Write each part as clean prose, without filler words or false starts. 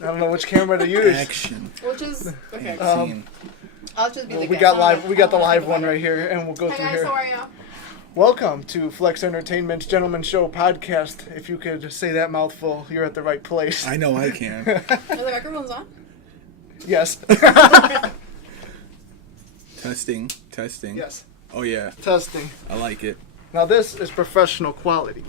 I don't know which camera to use. Action. Which is okay. Scene. I'll just be the We guest. got I live. don't- We got the I don't live think one about right here, and we'll go it. through Hi guys, here. how are you? Welcome to Flex Entertainment's Gentleman Show podcast. If you could say that mouthful, you're at the right place. I know I can. Are the microphones on? Yes. Testing. Yes. Oh yeah, Testing. I like it. Now this is professional quality.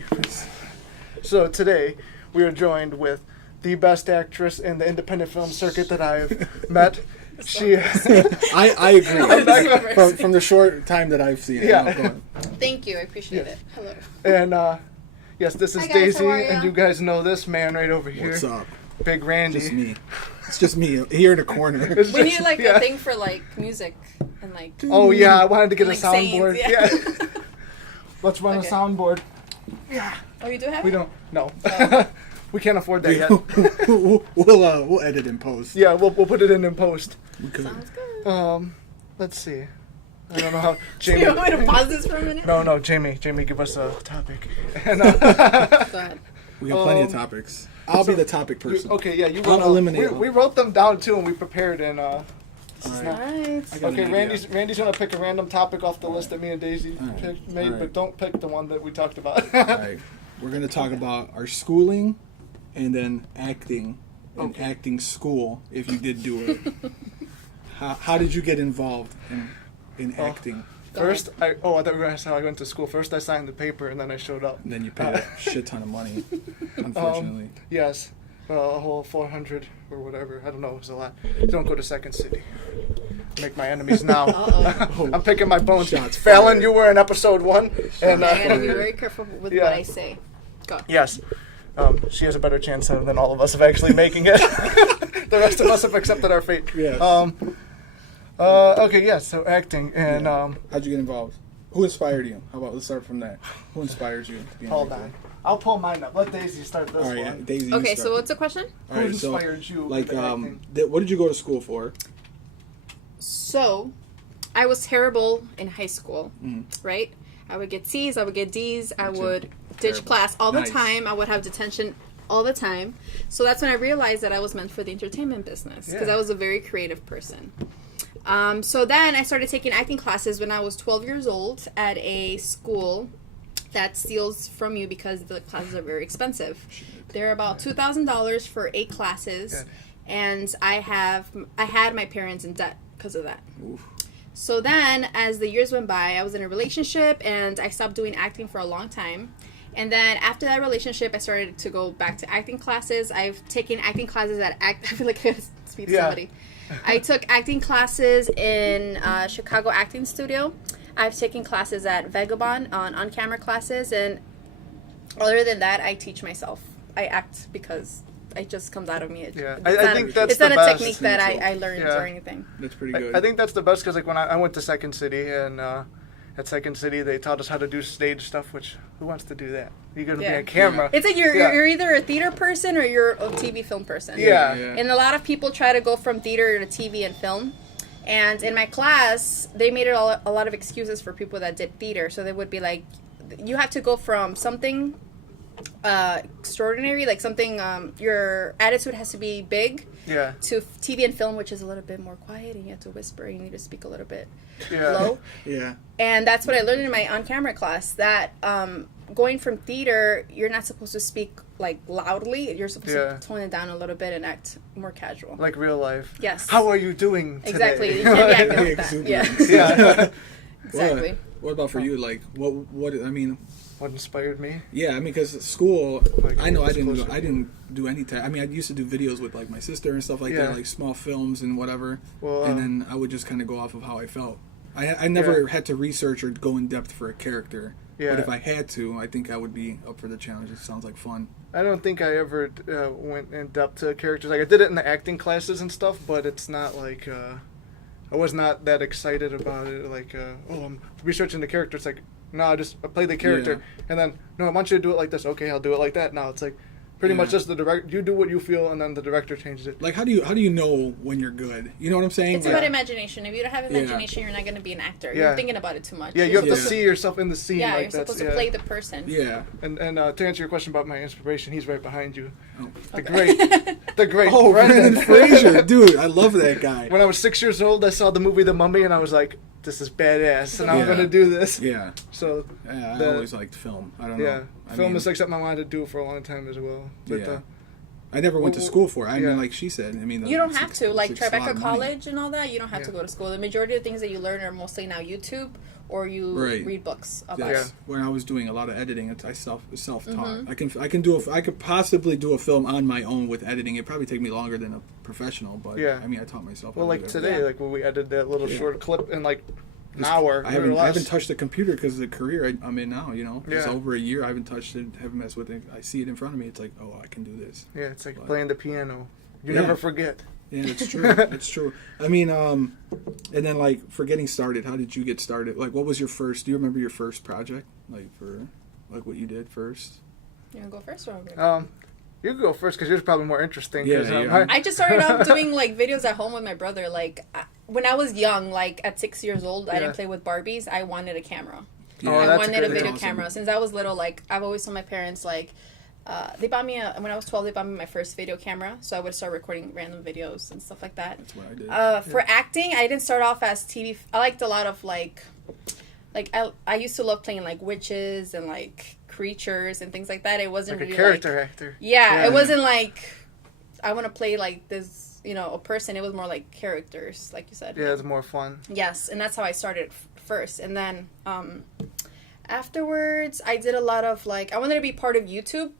So today we are joined with the best actress in the independent film circuit that I've met. She. I agree. From the short time that I've seen it. Yeah. No, go on. Thank you, I appreciate Yes. it. Hello. And yes, this is Hi, guys, Daisy, how are ya? and you guys know this man right over here, What's up? Big Randy. Just me. It's just me here in the corner. It's We just- need like yeah. a thing for like music and like. Oh yeah, I wanted to get like a soundboard. sayings, Yeah. Let's run Okay. a soundboard. Oh, you do have We it? don't. No. Oh. We can't afford that yet. we'll edit in post. Yeah, we'll put it in post. Sounds good. Let's see. I don't know how Do Jamie. you want me to pause this for a minute? No, Jamie, give us a topic. And, Go ahead. We got plenty of topics. I'll be the topic person. okay, yeah, you I'll wrote. eliminate We wrote them down too, and we prepared. And Alright. Nice. I got okay, an idea. Randy's gonna pick a random topic off the list that me and Daisy Alright, made, alright. but don't pick the one that we talked about. Alright. We're gonna talk about our schooling, and then acting, and Okay. acting school. If you did do it, how did you get involved in acting? First, I thought we were gonna say how I went to school. First, I signed the paper, and then I showed up. And then you paid a shit ton of money. Unfortunately. Yes, a whole 400 or whatever. I don't know. It was a lot. Don't go to Second City. Make my enemies now. Uh-oh. I'm picking my bones. Shots Fallon, fired. you were in episode 1, and I gotta be very careful with Yeah. what I say. Go. yes, she has a better chance than all of us of actually making it. The rest of us have accepted our fate. Yes. Okay, yes. So acting and How'd you get involved? Who inspired you? How about let's start from that. Who inspired you to be an hold actor? on. I'll pull mine up. Let Daisy start this All right, one. Daisy. you Okay, start. so what's the question? All right, Who so, inspired you like, with acting? what did you go to school for? So, I was terrible in high school, right? I would get C's, I would get D's, I too. would ditch Terrible. class all the Nice. time, I would have detention all the time. So that's when I realized that I was meant for the entertainment business because Yeah. I was a very creative person. So then I started taking acting classes when I was 12 years old at a school that steals from you because the classes are very expensive. They're about $2,000 for 8 classes, Good. and I had my parents in debt because of that. Oof. So then, as the years went by, I was in a relationship, and I stopped doing acting for a long time. And then after that relationship, I started to go back to acting classes. I've taken acting classes at I feel like I gotta speak to Yeah. somebody. I took acting classes in Chicago Acting Studio. I've taken classes at Vagabond on camera classes, and other than that, I teach myself. I act because it just comes out of me. Yeah, It's I not- think that's it's not the a best. technique that I learned Yeah. or anything. That's pretty good. I think that's the best because like when I went to Second City and at Second City they taught us how to do stage stuff. Which who wants to do that? You're gonna Yeah. be on camera. It's like Yeah. you're either a theater person or you're a TV film person. Yeah. And a lot of people try to go from theater to TV and film. And in my class, they made it a lot of excuses for people that did theater. So they would be like, you have to go from something extraordinary, like something, your attitude has to be big, Yeah. to TV and film, which is a little bit more quiet and you have to whisper and you need to speak a little bit Yeah. low. Yeah. And that's what I learned in my on-camera class, that going from theater, you're not supposed to speak like loudly. You're supposed Yeah. to tone it down a little bit and act more casual. Like real life. Yes. How are you doing today? Exactly. You can't be acting Very like that. Yeah. exuberant. Yeah. Exactly. What about for you? Like, what? I mean, What inspired me? yeah. I mean, because school, Like, I know I it's didn't. closer. I didn't do any type. I mean, I used to do videos with like my sister and stuff like Yeah. that, like small films and whatever. Well, and then I would just kind of go off of how I felt. I never Yeah. had to research or go in depth for a character. Yeah. But if I had to, I think I would be up for the challenge. It sounds like fun. I don't think I ever went in depth to characters. Like I did it in the acting classes and stuff, but it's not like I was not that excited about it. Like I'm researching the character. It's like no, I play the character, and then no, I want you to do it like this. Okay, I'll do it like that. Now it's like Pretty Yeah. much just the direct. You do what you feel, and then the director changes it. Like, how do you know when you're good? You know what I'm saying? It's Like, about imagination. If you don't have imagination, you're not going to be an actor. Yeah. You're thinking about it too much. Yeah, you have to Yeah. see yourself in the scene. Yeah, like you're supposed that's, to play the person. yeah. And to answer your question about my inspiration, he's right behind you. Oh. The great Oh, Brendan. Brendan Fraser, dude, I love that guy. When I was 6 years old, I saw the movie The Mummy, and I was like, "This is badass," and I'm Yeah. gonna do this. Yeah, So yeah, I The- always liked film. I don't yeah, know. I film mean, is like something I wanted to do for a long time as well. But, Yeah. I never went to school for it. I Yeah. mean, like she said, I mean, You don't it's have like- to. Like it's a lot Tribeca of money. College and all that, you don't have to Yeah. go to school. The majority of things that you learn are mostly now YouTube or you Right. read books about Yes. it. When I was doing a lot of editing, I self taught. Mm-hmm. I could possibly do a film on my own with editing. It'd probably take me longer than a professional, but Yeah. I mean, I taught myself. well, how to like do that. today, Yeah. like when we edited that little Yeah. short clip in like an hour. I or haven't less. touched the computer because of the career I'm in now. You know, it's Yeah. over a year. I haven't touched it. Haven't messed with it. I see it in front of me. It's like, oh, I can do this. Yeah, it's like But- playing the piano. You Yeah. never forget. Yeah, it's true. It's true. I mean, and then like for getting started, how did you get started? Like, what was your first? Do you remember your first project? Like for like what you did first? You want to go first or I'm gonna go? You can go first because yours is probably more interesting. 'Cause, Yeah, yeah. I just started off doing like videos at home with my brother. Like when I was young, like at 6 years old, I Yeah. didn't play with Barbies. I wanted a camera. Oh, I that's wanted good. a video That's camera. awesome. Since I was little, like I've always told my parents, like they bought me when I was 12. They bought me my first video camera, so I would start recording random videos and stuff like that. That's what I did. For acting, I didn't start off as TV. I liked a lot of like I used to love playing like witches and like creatures and things like that. It wasn't Like a really character actor. Yeah, Yeah. it wasn't like I want to play like this, a person. It was more like characters, like you said. Yeah, it's more fun. Yes, and that's how I started first, and then afterwards, I did a lot of like I wanted to be part of YouTube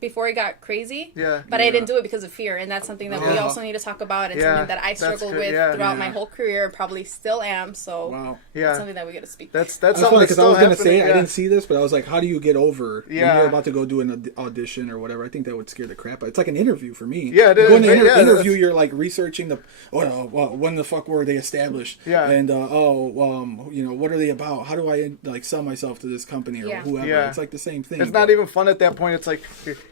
before I got crazy. Yeah. But I didn't do it because of fear, and that's something that we Oh. also need to talk about. It's Yeah, something that I that's struggled good, with yeah. throughout my Yeah. whole career, and probably still am. So Wow. it's Yeah. something that we got to speak. That's That's something funny that's because I was still gonna say happening, I yeah. didn't see this, but I was like, how do you get over when Yeah. you're about to go do an audition or whatever? I think that would scare the crap out. It's like an interview for me. Yeah, it You go is, in the yeah, interview, that's- you're like researching when the fuck were they established? Yeah. And what are they about? How do I like sell myself to this company or Yeah. whoever? Yeah. It's like the same thing. It's not even fun at that point. It's like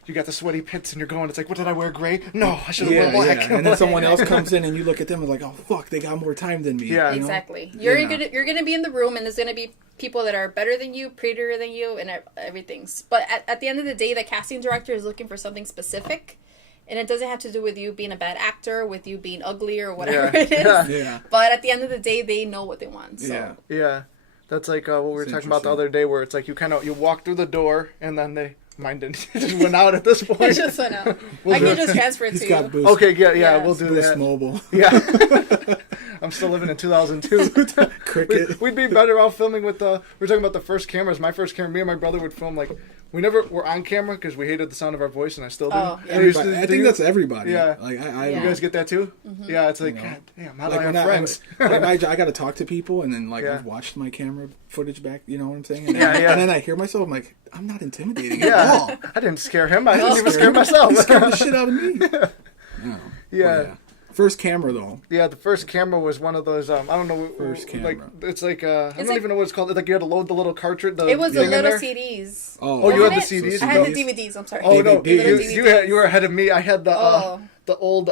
you got the sweaty pits and you're going. It's like, what did I wear? Gray? No, I should have Yeah, worn black. yeah. And then someone else comes in and you look at them and like, oh fuck, they got more time than me. Yeah. you know? Exactly. You're Yeah. gonna be in the room, and there's gonna be people that are better than you, prettier than you, and everything's. But at the end of the day, the casting director is looking for something specific, and it doesn't have to do with you being a bad actor, with you being ugly or whatever Yeah. it is. Yeah. Yeah. But at the end of the day, they know what they want. So. Yeah. Yeah, that's like what we were It's talking about the interesting. other day, where it's like you walk through the door and then mine didn't just went out at this I point. just went out. We'll I do can it. just transfer it He's to got you. Boost. Okay, yeah, Yes. we'll do Boost that. Mobile. Yeah. I'm still living in 2002. Cricket. We'd be better off filming with the. We're talking about the first cameras. My first camera. Me and my brother would film like we never were on camera because we hated the sound of our voice, and I still do. Oh, yeah. And we used Everybody, to I do- think that's everybody. Yeah. Like I Yeah. You guys get that too? Yeah, it's like, You know. God damn, how do like I when have friends? I got to talk to people, and then like Yeah. I've watched my camera footage back. You know what I'm saying? And, Yeah, yeah. and then I hear myself. I'm like, I'm not intimidating at Yeah, all. I didn't scare him. I didn't even scare myself. He scared the shit out of me. No. Yeah. But First camera though. Yeah, the first camera was one of those. I don't know. First Like camera. it's like I don't like- even know what it's called. It's like you had to load the little cartridge. The It was the thing in little there. CDs. Oh, you had the Wasn't it? CDs? I had the No. DVDs. I'm sorry. Oh no, DVDs. you were ahead of me. I had the Oh. the old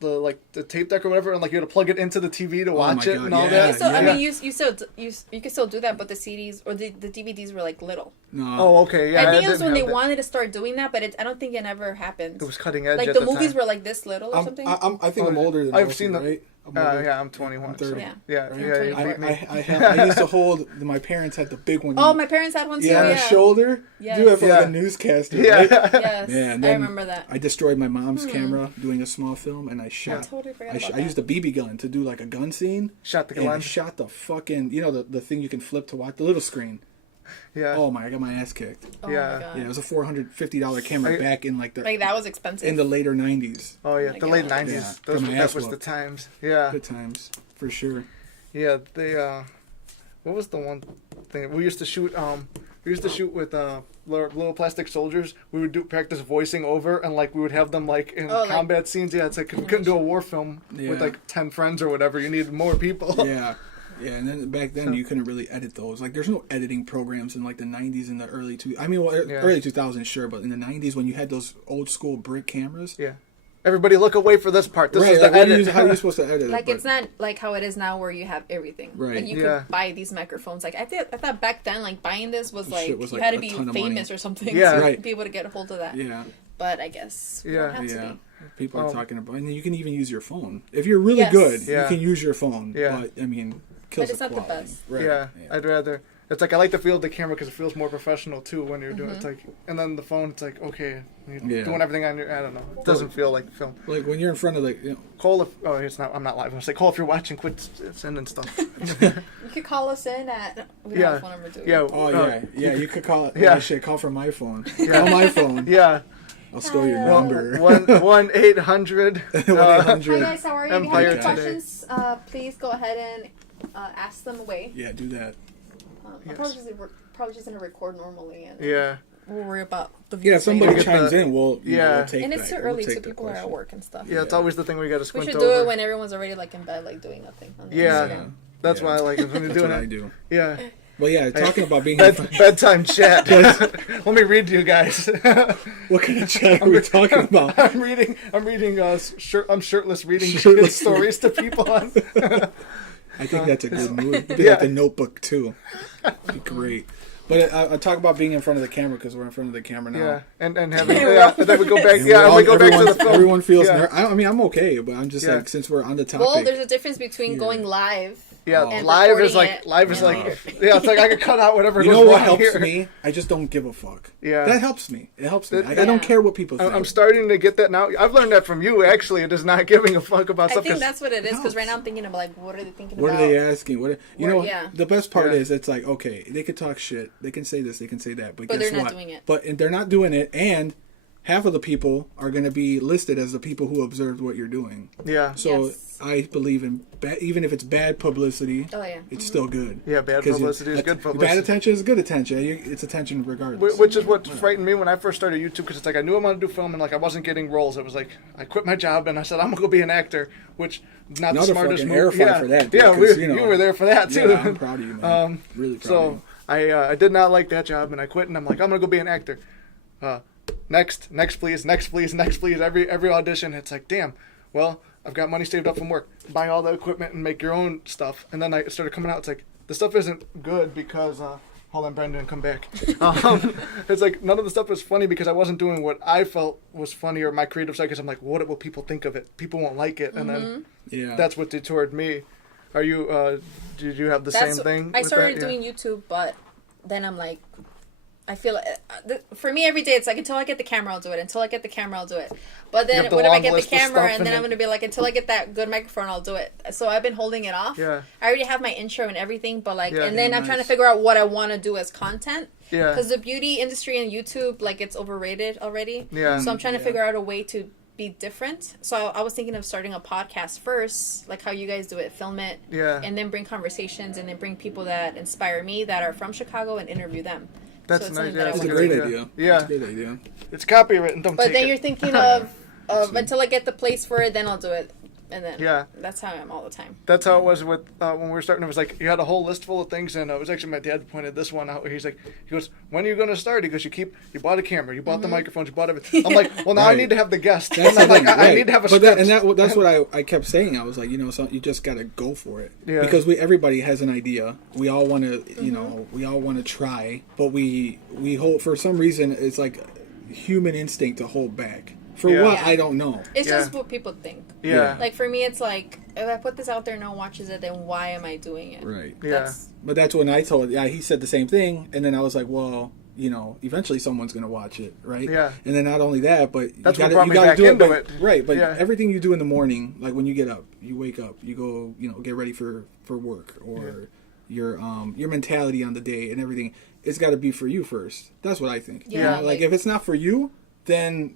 the tape deck or whatever, and like you had to plug it into the TV to watch my it God, and all yeah. that. So I Yeah. mean, you can still do that, but the CDs or the DVDs were like little. No. Oh, okay, yeah. I think it was didn't when they have that. wanted to start doing that, but I don't think it ever happened. It was cutting edge. Like at the the movies time. were like this little or something. I think Oh, I'm older than I've most seen of you, the- right? I'm older. yeah, I'm 21. I'm 30. So. Yeah. Yeah, I'm yeah. You 20. beat me. I used to hold. My parents had the big one. Oh, my parents had one too. Yeah, on Yeah. the shoulder. Yes. Do it for like Yeah. a newscaster. Yeah. Right? Yes. Yeah, and I then remember that. I destroyed my mom's camera doing a small film, and I I shot. totally forgot I about that. used a BB gun to do like a gun scene. Shot the And I gun. shot the fucking, the thing you can flip to watch, the little screen. Yeah. Oh my, I got my ass kicked. Oh Yeah. my god. Yeah, it was a $450 camera I- back in like Like that was expensive. in the later 90s. Oh yeah, my the late God. 90s. Yeah, Those, got my that ass was the whooped. times. Yeah. Good times, for sure. Yeah, they what was the one thing we used to shoot with little plastic soldiers. We would practice voicing over, and like we would have them like in Oh, like- combat scenes. Yeah, it's like we couldn't do a war film Yeah. with like 10 friends or whatever. You needed more people. Yeah. Yeah, and then back then you couldn't really edit those. Like, there's no editing programs in like the '90s and the early early 2000s, sure, but in the '90s when you had those old school brick cameras, Yeah. Everybody look away for this part. This right? is Like, the edit. how are you supposed to edit Like it? it's not like how it is now where you have everything. Right. Like you Yeah. could buy these microphones. Like I thought back then, like buying this was like Shit was, you like, had to a be ton of famous money. or something Yeah. to Right. be able to get a hold of that. Yeah, But I guess we Yeah. don't have to yeah. be. People are talking about, and you can even use your phone if you're really Yes. good. Yeah. You can use your phone. Yeah. But I mean, kills But it's the not the quality. best. Right. Yeah, I'd rather. It's like I like the feel of the camera because it feels more professional too when you're doing it. It's like, and then the phone, it's like okay, you're Yeah. doing everything on your. I don't know. It doesn't feel like film. Like when you're in front of like, Cole, if it's not. I'm not live. I was like, Cole, if you're watching, quit sending stuff. You could call us in at we don't have a phone number, do we? Yeah. oh yeah, you could call. Yeah. Oh, shit, call from my phone. Call my phone. Yeah. I'll store your Well, number. 1-800. 1-800. Hi guys, how are you? If you have Empire any Today. questions, please go ahead and ask them away. Yeah, do that. I'm probably just gonna record normally and Yeah. we'll worry about the Yeah, views if somebody get chimes the- in, we'll Yeah. take and that. it's too We'll early, take so the people are at question. work and stuff. Yeah, it's always the thing we got to We squint should over. do it when everyone's already like in bed, like doing nothing. On the Yeah. Instagram. That's Yeah. why I like it when you're That's doing what I it. do. Yeah. Well, yeah, talking about being in front. Bedtime chat. Let me read to you guys. What kind of chat are we talking about? I'm reading. I'm shirtless reading Shirtless. kids stories to people on. I think that's a good move. It'd be Yeah. like the Notebook too. It'd be great. But I talk about being in front of the camera because we're in front of the camera now. Yeah, and having and then we go back. And Yeah, and we go back to everyone, the film. everyone feels. Yeah. I mean, I'm okay, but I'm just Yeah. like, since we're on the topic. Well, there's a difference between Here. going live. Yeah, and live is recording like it. live is Yeah. like yeah. It's like I could cut out whatever. you goes know what wrong helps here. me? I just don't give a fuck. Yeah. that helps me. It helps me. It- Like, I don't Yeah. care what people think. I'm starting to get that now. I've learned that from you. Actually, it is not giving a fuck about I stuff. think 'cause- that's what it is because helps. right now I'm thinking about like what are they thinking What about? are they asking? What you Where- know? yeah. The best part Yeah. is it's like, okay, they could talk shit, they can say this, they can say that, but But guess they're not what? doing it. But they're not doing it, and half of the people are going to be listed as the people who observed what you're doing. yeah, So Yes. I believe in even if it's bad publicity, Oh yeah. it's still good. Yeah, bad 'Cause publicity is good publicity. Bad attention is good attention. It's attention regardless. which is what frightened me when I first started YouTube because it's like I knew I wanted to do film and like I wasn't getting roles. It was like I quit my job and I said I'm gonna go be an actor, which not Another the smartest fucking move. air fight Yeah, for that, dude, yeah, 'cause, you were there for that too. Yeah, I'm proud of you, man. Really proud of you. So I did not like that job and I quit and I'm like I'm gonna go be an actor. Next please, next please, next please. Every audition, it's like damn. Well, I've got money saved up from work. Buy all the equipment and make your own stuff. And then I started coming out. It's like the stuff isn't good because. Hold on, Brendan, come back. It's like none of the stuff was funny because I wasn't doing what I felt was funny or my creative side because I'm like, what will people think of it? People won't like it, and then Yeah, that's what detoured me. Are you? Did you have the same thing? I with started that? Yeah. doing YouTube, but then I'm like, I feel for me every day it's like until I get the camera I'll do it. Until I get the camera I'll do it. But You then have the what if I long get the list of camera stuff and and then I'm then- gonna be like until I get that good microphone I'll do it. So I've been holding it off. Yeah. I already have my intro and everything, but like Yeah. and then Yeah, I'm trying to nice. figure out what I want to do as content. Yeah. Because the beauty industry and YouTube like it's overrated already. Yeah. So I'm trying to Yeah. figure out a way to be different. So I was thinking of starting a podcast first, like how you guys do it, film it, Yeah. and then bring conversations and then bring people that inspire me that are from Chicago and interview them. That's so it's nice, something yeah, that I it's a want to great do. idea. Yeah. It's a great idea. It's copywritten. Don't But take then it. you're thinking of until I get the place for it, then I'll do it. And then Yeah. that's how I am all the time. That's how it was with when we were starting. It was like you had a whole list full of things, and it was actually my dad pointed this one out. Where he's like, he goes, "When are you going to start?" He goes, "You bought a camera, you bought the microphones, you bought everything." I'm like, "Well, now I Right. need to have the guest." That's And I'm the like, thing, I right. need to have a but script. that's what I kept saying. I was like, so you just got to go for it. Yeah. Because everybody has an idea. We all want to, we all want to try, but we hold, for some reason, it's like human instinct to hold back. For Yeah. what, Yeah. I don't know. It's Yeah. just what people think. Yeah. Like for me, it's like if I put this out there, no one watches it, then why am I doing it? Right. Yeah. That's, But that's when I told, he said the same thing, and then I was like, well, eventually someone's gonna watch it, right? Yeah. And then not only that, but That's you what gotta, brought you me gotta back do it, into but, it. right? But Yeah. everything you do in the morning, like when you get up, you wake up, you go, get ready for work, or your mentality on the day and everything, it's got to be for you first. That's what I think. Yeah, Like like- if it's not for you, then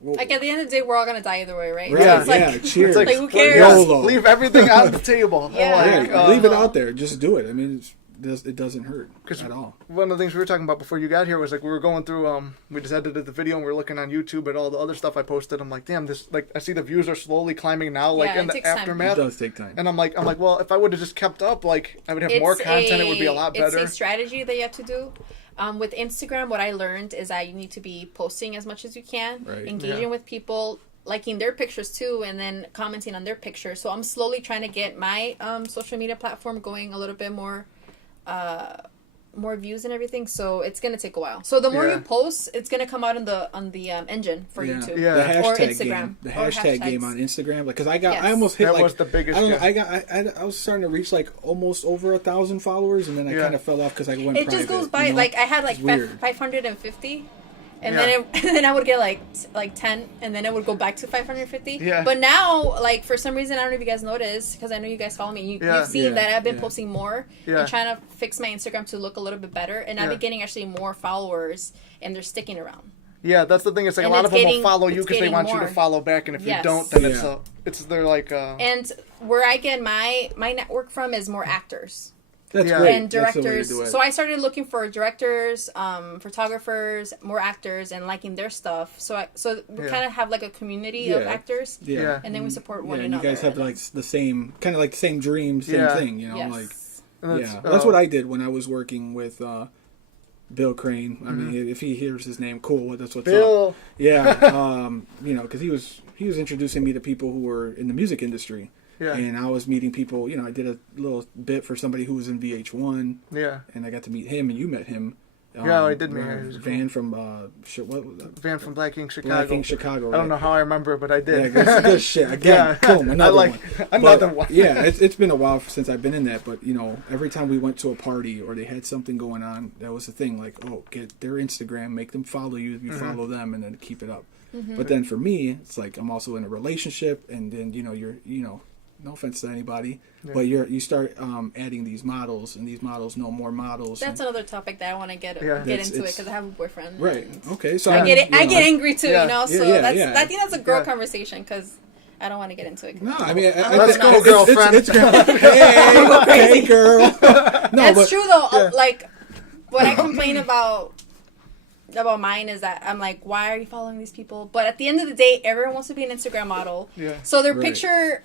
well, like at the end of the day, we're all gonna die either way, right? right? So it's like, Yeah. Cheers. It's like, Like, who cares? yeah, YOLO. leave everything on the table. Yeah. Like, Yeah, leave it out there. Just do it. I mean, it doesn't hurt 'Cause at all. One of the things we were talking about before you got here was like we were going through we just edited the video and we were looking on YouTube at all the other stuff I posted. I'm like, damn, this, like, I see the views are slowly climbing now, like Yeah, in it the takes time. It aftermath. does take time. And I'm like, well, if I would have just kept up, like, I would have more content. It would be a lot better. It's a strategy that you have to do. With Instagram, what I learned is that you need to be posting as much as you can, Right. engaging Yeah. with people, liking their pictures too, and then commenting on their pictures. So I'm slowly trying to get my social media platform going a little bit more views and everything. So it's gonna take a while. So the more Yeah. you post, it's gonna come out on the engine for YouTube Yeah. The hashtag or game, Instagram. the or hashtag game hashtags. on Instagram, like, cause I Yes. almost hit That like was the biggest, I don't know, yeah. I was starting to reach like almost over 1,000 followers, and then I Yeah. kind of fell off because I went It private. just goes by you know? like I had like It's weird. 550, and Yeah. then and then I would get like 10, and then it would go back to 550. Yeah. But now, like, for some reason, I don't know if you guys noticed, because I know you guys follow me. Yeah. You've seen Yeah. that I've been Yeah. posting more Yeah. and trying to fix my Instagram to look a little bit better, and I've Yeah. been getting actually more followers, and they're sticking around. Yeah, that's the thing. It's like a And lot it's of them getting- will follow you it's because they getting want you more. to follow back, and if Yes. you don't, then Yeah. they're like And where I get my network from is more actors. That's Yeah. great. And That's the way to directors. do it. So I started looking for directors, photographers, more actors, and liking their stuff. So we Yeah. kind of have like a community of Yeah. actors, yeah. Yeah. and then we support Yeah, one and you another. guys have and like the same kind of like same dream, same Yeah. thing, you know, yes. like And yeah. That's what I did when I was working with Bill Crane. I mean, if he hears his name, cool. That's what's up. Bill. Yeah, you know, because he was introducing me to people who were in the music industry, Yeah. and I was meeting people. You know, I did a little bit for somebody who was in VH1, Yeah. and I got to meet him, and you met him. Yeah, I did meet him. He was Van from what was that? Van from Black Ink Chicago. Black Ink Chicago. I don't know right? how I remember it, but I Yeah, did. good shit. Again, boom, another I like one. another But, one. Yeah, it's been a while since I've been in that, but you know, every time we went to a party or they had something going on, that was the thing. Like, oh, get their Instagram, make them follow you, you follow them, and then keep it up. But then for me, it's like I'm also in a relationship, and then no offense to anybody, but you start adding these models, and these models know more models. That's and, another topic that I want to get Yeah. into it It's- because I have a boyfriend. right. and Okay. So I get it. you I know, get angry too, Yeah. you know. So Yeah, that's yeah. I think that's a girl Yeah. conversation because I don't want to get into it. No, I mean, Let's go, it's- girlfriend. Hey, girl. No, That's but true though. Yeah. Like, what I complain about mine is that I'm like, why are you following these people? But at the end of the day, everyone wants to be an Instagram model. Yeah. So their Right. picture,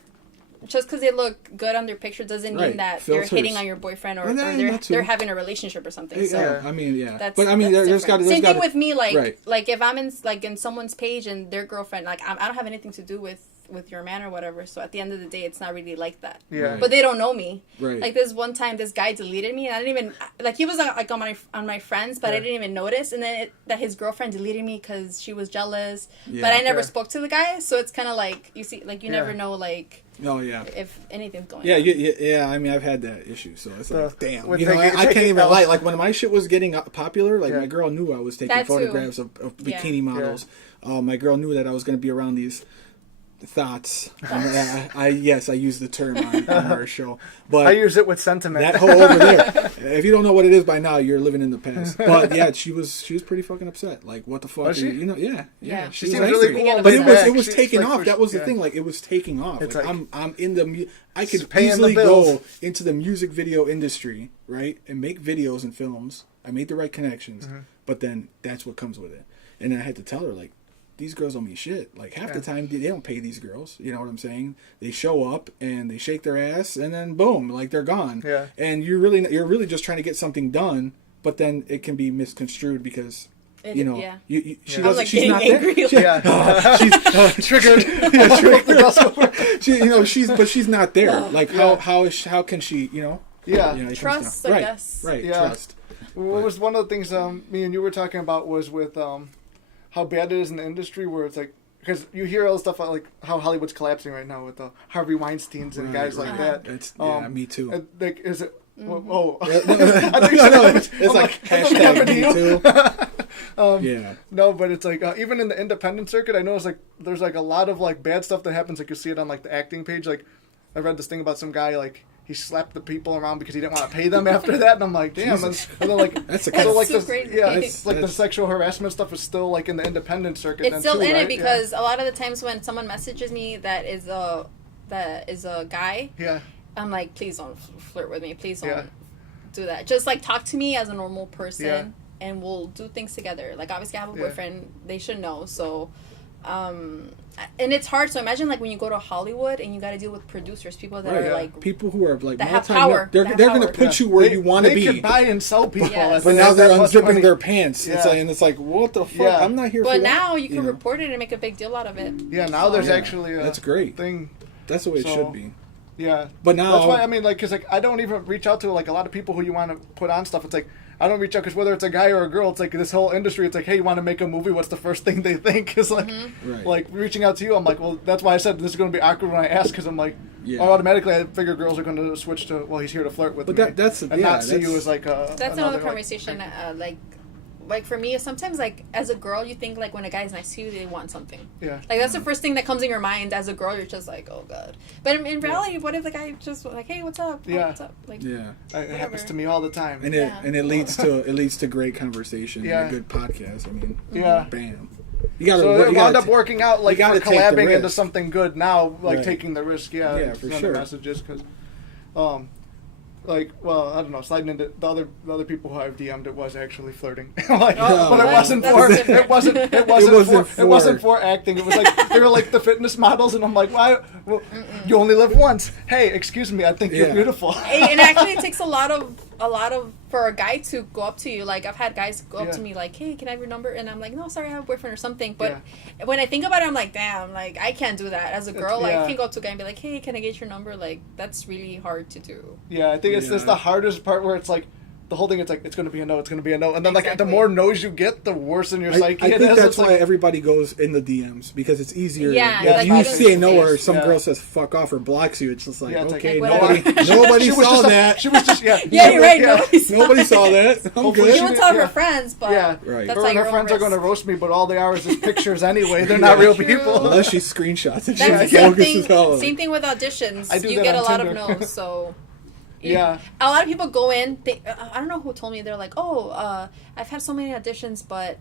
just because they look good on their picture, doesn't mean Right. that Filters. they're hitting on your boyfriend or, And or then they're that too. they're having a relationship or something. So. yeah, I mean, yeah. That's, But I mean, that's there's got different. to Same thing with me. Like, Right. like if I'm in someone's page and their girlfriend, like I don't have anything to do with your man or whatever. So at the end of the day, it's not really like that. Yeah. But they don't know me. Right. Like this one time, this guy deleted me, and I didn't even like he was like on my friends, but I Yeah. didn't even notice. And then that his girlfriend deleted me because she was jealous. Yeah. But I never Yeah. spoke to the guy, so it's kind of like you see, like you never Yeah. know, like Oh yeah. if anything's going. Yeah, on. yeah. I mean, I've had that issue, so it's like, damn. with You know, taking- I can't taking even L's. lie. Like when my shit was getting popular, like Yeah. my girl knew I was taking That too. photographs of Yeah. bikini models. My girl knew that I was going to be around these thoughts. I use the term on our show, but I use it with sentiment. that hole over there. If you don't know what it is by now, you're living in the past. But yeah, she was pretty fucking upset. Like, what the fuck? Was she? You know, yeah. Yeah. She She was seems angry. really cool. But it upset. was She's taking like, off. That was the yeah. thing. Like, it was taking off. It's Like, like- I'm in the. I could paying the easily bills. go into the music video industry, right, and make videos and films. I made the right connections, Mm-hmm. but then that's what comes with it. And I had to tell her, like, these girls owe me shit. Like half the Yeah. time they don't pay these girls. You know what I'm saying? They show up and they shake their ass and then boom, like they're gone. Yeah. And you're really just trying to get something done, but then it can be misconstrued because you know Yeah. she Yeah. I'm doesn't. like She's getting not angry. there. Yeah. She's Triggered. she's not there. Like how can she? You know? Yeah. it comes Trust, down. I right. guess. Right. Yeah. Trust. What was one of the things me and you were talking about was with how bad it is in the industry where it's like because you hear all the stuff like how Hollywood's collapsing right now with the Harvey Weinsteins and guys like that. It's Um, me too. Like, is it? Mm-hmm. Oh, No, I think you said it's I'm like that's what happened to hashtag you. me too. Yeah. No, but it's like even in the independent circuit, I notice like there's like a lot of like bad stuff that happens. Like you see it on like the acting page. Like I read this thing about some guy like he slapped the people around because he didn't want to pay them after that, and I'm like, damn. And then like That's the so kind of like so the crazy. yeah, That's- it's like the that's- sexual harassment stuff is still like in the independent circuit. It's then still too, in right? it because a lot of the times when someone messages me that is a guy, yeah. I'm like, please don't flirt with me. Please don't. Yeah. do that. Just like talk to me as a normal person, Yeah. and we'll do things together. Like obviously, I have a Yeah. boyfriend. They should know. So, and it's hard. So imagine like when you go to Hollywood and you got to deal with producers, people that Right, are like people who are like that have multi- power. They're That have going to power. put you where you want to They be. can buy and sell people. Yes. But They now have they're that much unzipping money. their pants. Yeah. And it's like, what the fuck? Yeah. I'm not here for But that. now you can know? report it and make a big deal out of it. Yeah, now there's Yeah. actually a That's great. thing. That's the way it So- should be. Yeah, But now- that's why I mean, like, because like I don't even reach out to like a lot of people who you want to put on stuff. It's like I don't reach out because whether it's a guy or a girl, it's like this whole industry. It's like, hey, you want to make a movie? What's the first thing they think? Is like, Right. like reaching out to you. I'm like, well, that's why I said this is going to be awkward when I ask because I'm like, Yeah. automatically I figure girls are going to switch to well, he's here to flirt with But me, that's- and yeah, not see you that's- as like a. That's another like, conversation. Like for me, sometimes like as a girl, you think like when a guy's nice to you, they want something. Yeah. Like that's the first thing that comes in your mind. As a girl, you're just like, oh god. But in reality, what if the guy just like, hey, what's up? Oh, Yeah. what's up? Like, Yeah. It happens whatever. to me all the time. And Yeah. it leads to great conversation Yeah. and a good podcast. I mean, Yeah. bam. You got to So it wound up work. working out like gotta for take the collabing into risk. something good now, like Right. taking the risk. Yeah, Yeah, for sending sure. messages because, like, well, I don't know, sliding into the other people who I've DM'd, it was actually flirting. Like, Oh, but it wow. wasn't That's for different. it wasn't wasn't for for- acting. It was like they were like the fitness models, and I'm like, why? Well, you only live once. Hey, excuse me, I think you're Yeah. beautiful. and actually, it takes a lot of for a guy to go up to you. Like I've had guys go up Yeah. to me like, hey, can I have your number? And I'm like, no, sorry, I have a boyfriend or something. But when I think about it, I'm like, damn, like I can't do that as a girl. Like, yeah. I can't go up to a guy and be like, hey, can I get your number? Like that's really hard to do. Yeah, I think it's Yeah. the hardest part where it's like. The whole thing, it's like, it's going to be a no, it's going to be a no. And then, like, the Exactly. more no's you get, the worse in your I psyche it think is. that's It's why like, everybody goes in the DMs because it's easier. Yeah, like, if you you don't say see no or face. some Yeah. girl says fuck off or blocks you, it's just like, Yeah, it's like, okay, like, nobody, whatever. nobody she was saw just that. She was just, yeah. Yeah, you're right. Yeah. Nobody saw that. I'm Hopefully good. She would tell Yeah. her friends, but Yeah. Right. that's Her like and her your own friends are going to risk. roast me, but all they are is just pictures anyway. They're not real True. people. Unless she screenshots it. That's the She same focuses thing. on Same thing with auditions. I do You that get a on lot Tinder. of no's, so. Yeah. A lot of people go in. I don't know who told me. They're like, "Oh, I've had so many auditions, but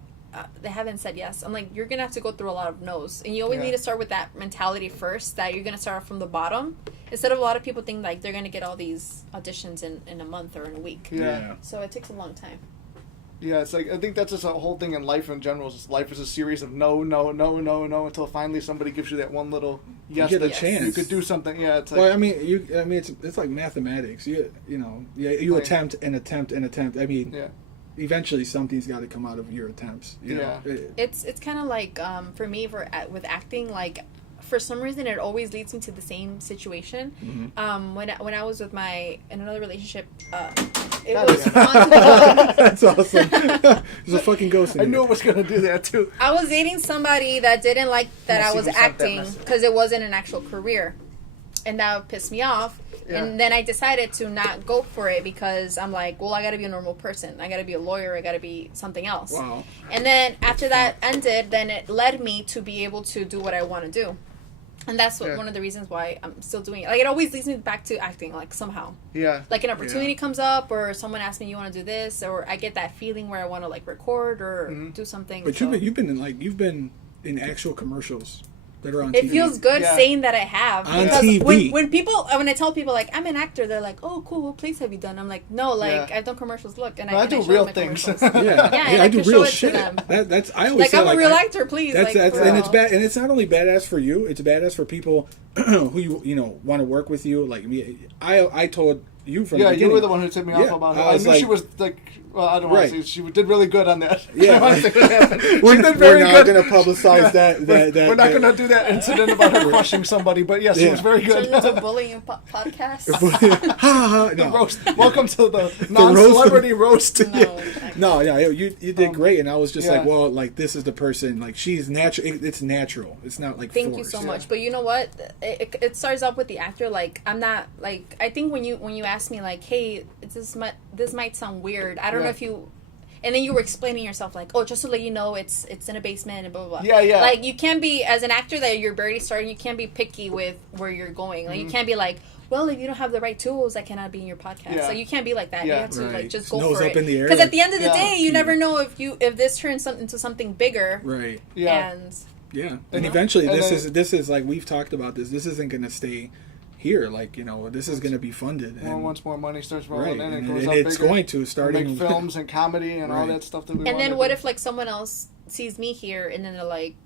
they haven't said yes." I'm like, "You're gonna have to go through a lot of no's, and you always Yeah. need to start with that mentality first. That you're gonna start off from the bottom, instead of a lot of people think like they're gonna get all these auditions in a month or in a week. Yeah. So it takes a long time. Yeah, it's like, I think that's just a whole thing in life in general. Is just life is a series of no, no, no, no, no, until finally somebody gives you that one little yes get a that chance. you could do something. Yeah, it's like, Well, I mean, it's like mathematics. You know, you Right. attempt and attempt and attempt. I mean, yeah. eventually something's got to come out of your attempts. You know? Yeah. It's kind of like for me with acting, like for some reason it always leads me to the same situation. Mm-hmm. When I was with in another relationship, it God, was yeah. on That's awesome. There's a fucking ghost in I here. knew it was going to do that too. I was dating somebody that didn't like that Must I was even sent that acting message. because it wasn't an actual career, and that pissed me off. Yeah. And then I decided to not go for it because I'm like, well, I got to be a normal person. I got to be a lawyer. I got to be something else. Wow. And then after that ended, then it led me to be able to do what I want to do. And that's Yeah. one of the reasons why I'm still doing it. Like, it always leads me back to acting, like, somehow. Yeah. Like, an opportunity comes up, or someone asks me, you want to do this? Or I get that feeling where I want to, like, record or do something. But so. you've been in actual commercials that are on It TV. feels good Yeah. saying that I have. On because TV. when I tell people, like, I'm an actor, they're like, oh, cool, what plays have you done? I'm like, no, like, Yeah. I've done commercials, look. And No, I and do show real my things. commercials. Yeah, and I I do can show real it to shit. them. That's I always Like, say, I'm a real actor, please. That's like, for and it's real. bad, and it's not only badass for you; it's badass for people who you know want to work with you. Like me, I told you from Yeah, the you beginning. were the one who tipped me off Yeah, about her. I I was knew like- she was like, well, I don't want Right. to say she did really good on that. Yeah. I don't wanna say what happened. She We're, did we're very not good. going to publicize that. We're not going to do that incident about her crushing somebody, but yes, it Yeah. was very Turn good. into a bullying podcast. Ha ha! The No. roast. Welcome to the non-celebrity roast. No, exactly. No, yeah, you did great, and I was just yeah. like, well, like this is the person, like she's natural. It's natural. It's not like Thank you forced. so much. But you know what? It starts off with the actor. Like, I'm not like, I think when you ask me like, hey, this might sound weird. I don't know Yeah. if you. And then you were explaining yourself like, oh, just to let you know, it's in a basement and blah blah blah. Yeah, yeah. Like, you can't be, as an actor that you're barely starting, you can't be picky with where you're going. Like, you can't be like, well, if you don't have the right tools, I cannot be in your podcast. Yeah. So you can't be like that. You Yeah. have to Right. like just It's go nose for up it. in the air, Because like- at the end of the Yeah. day, you never know if this turns into something bigger. Right. Yeah. And Yeah. You And know? eventually, And this is like we've talked about this. This isn't going to stay, here. Like, this is going to be funded. Well, And, once more money starts rolling right, in, it and, goes and up it's bigger. going to We'll starting make films and comedy and all Right. that stuff that we And want then to what do. if like someone else sees me here and then they're like,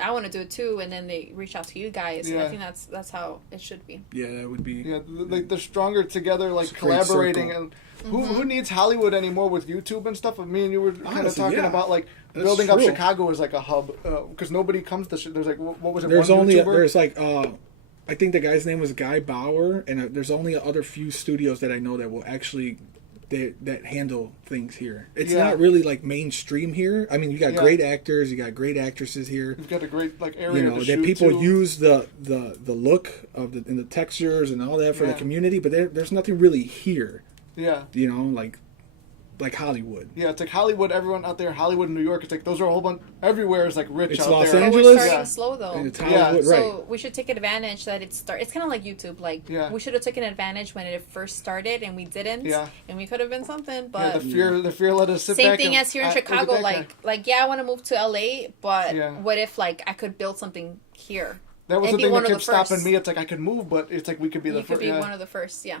I want to do it too, and then they reach out to you guys. And Yeah. I think that's how it should be. Yeah, that would be. Yeah, like they're stronger together, like It's a great collaborating. circle. And who needs Hollywood anymore with YouTube and stuff? Me and you were kind of Honestly, talking yeah. about like That's building up true. Chicago as like a hub because nobody comes to. There's like what was it? There's one only YouTuber? there's like I think the guy's name was Guy Bauer, and there's only other few studios that I know that will actually that handle things here. It's Yeah. not really like mainstream here. I mean, you got Yeah. great actors, you got great actresses here. You've got a great like area to That shoot people to. use the look of and the textures and all that for Yeah. the community, but there's nothing really here. Yeah. Like Hollywood. Yeah, it's like Hollywood. Everyone out there, Hollywood, New York. It's like those are a whole bunch. Everywhere is like rich It's out Los there. But Angeles. we're starting Yeah. slow though. And it's Yeah. Hollywood, right? So we should take advantage that it start. It's kind of like YouTube. Like Yeah. we should have taken advantage when it first started, and we didn't. Yeah. And we could have been something. Yeah, But the fear let us sit same back. thing and as here in look at Chicago. that guy. Like yeah, I want to move to LA, but Yeah. what if like I could build something here? That was and the be thing one that of kept the stopping first. me. It's like I could move, but it's like we could be the You could first. be Yeah. one of the first. Yeah.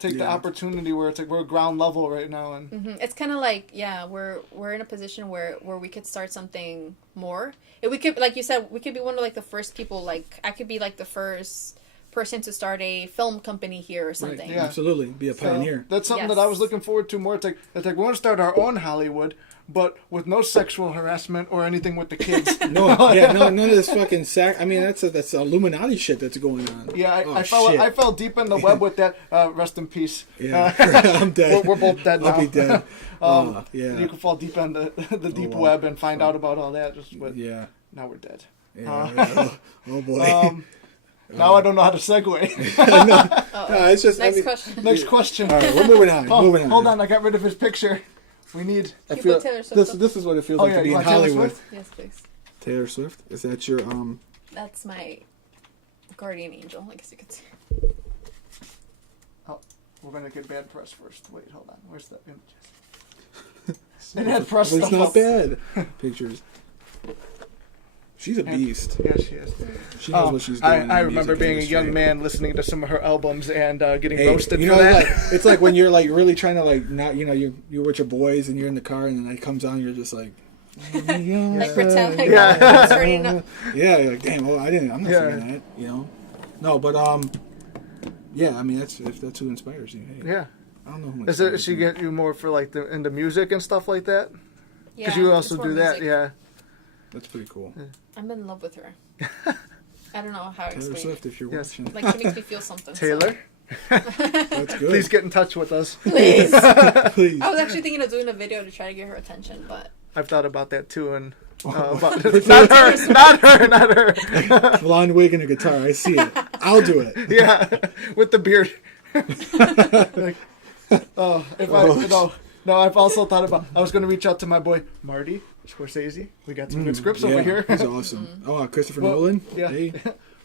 Take the Yeah. opportunity where it's like we're ground level right now, and It's kind of like we're in a position where we could start something more. If we could, like you said, we could be one of like the first people. Like I could be like the first person to start a film company here or something. Right. Yeah. Absolutely, be a so pioneer. that's something Yes. that I was looking forward to more. It's like we want to start our own Hollywood, but with no sexual harassment or anything with the kids. No, yeah, no, none of this fucking sack. I mean, that's Illuminati shit that's going on. Yeah, Oh, I fell. shit. I fell deep in the web with that. Rest in peace. Yeah, I'm dead. We're both dead now. I'll be dead. You Yeah, can fall deep in the deep wow. web and find out about all that. Just but yeah. now we're dead. Oh boy. Now I don't know how to segue. No, it's just. Next I mean, question. Next question. All right, we're moving on. Oh, moving on. hold on, I got rid of his picture. We need. I You feel put Taylor Swift this. up. This is what it feels Oh like yeah, to be you in want Taylor Hollywood. Swift? Yes, please. Taylor Swift. Is that your That's my guardian angel. I guess you could say. Oh, we're gonna get bad press first. Wait, hold on. Where's the images? It had press It's stuff not up. bad. Pictures. She's a beast. Yeah, she is. She knows what she's doing. in I the remember music being a industry. young man listening to some of her albums and getting Hey, roasted you for know, that. like, it's like when you're like really trying to like not, you're with your boys and you're in the car and then it comes on, you're just like, Like pretend like Yeah. it's already enough. yeah, you're like, damn, well, I'm not Yeah. singing that, No, but yeah, I mean if that's who inspires you. Hey, Yeah. I don't know who Does inspires she me. get you more for like into music and stuff like that? Because Yeah, you it's also more do that, music. yeah. That's pretty cool. I'm in love with her. I don't know how to Taylor explain Swift, if you're Yes. watching, it. Like she makes me feel something. so- Taylor, that's good. please get in touch with us. Please. Please. I was actually thinking of doing a video to try to get her attention, but I've thought about that too, and Oh. about, not her. Blonde wig and a guitar. I see it. I'll do it. Yeah, with the beard. Like, oh, if I no, I've also thought about. I was going to reach out to my boy Marty Scorsese. We got some good scripts over here. He's awesome. Oh, Christopher Well, Nolan. yeah. Hey,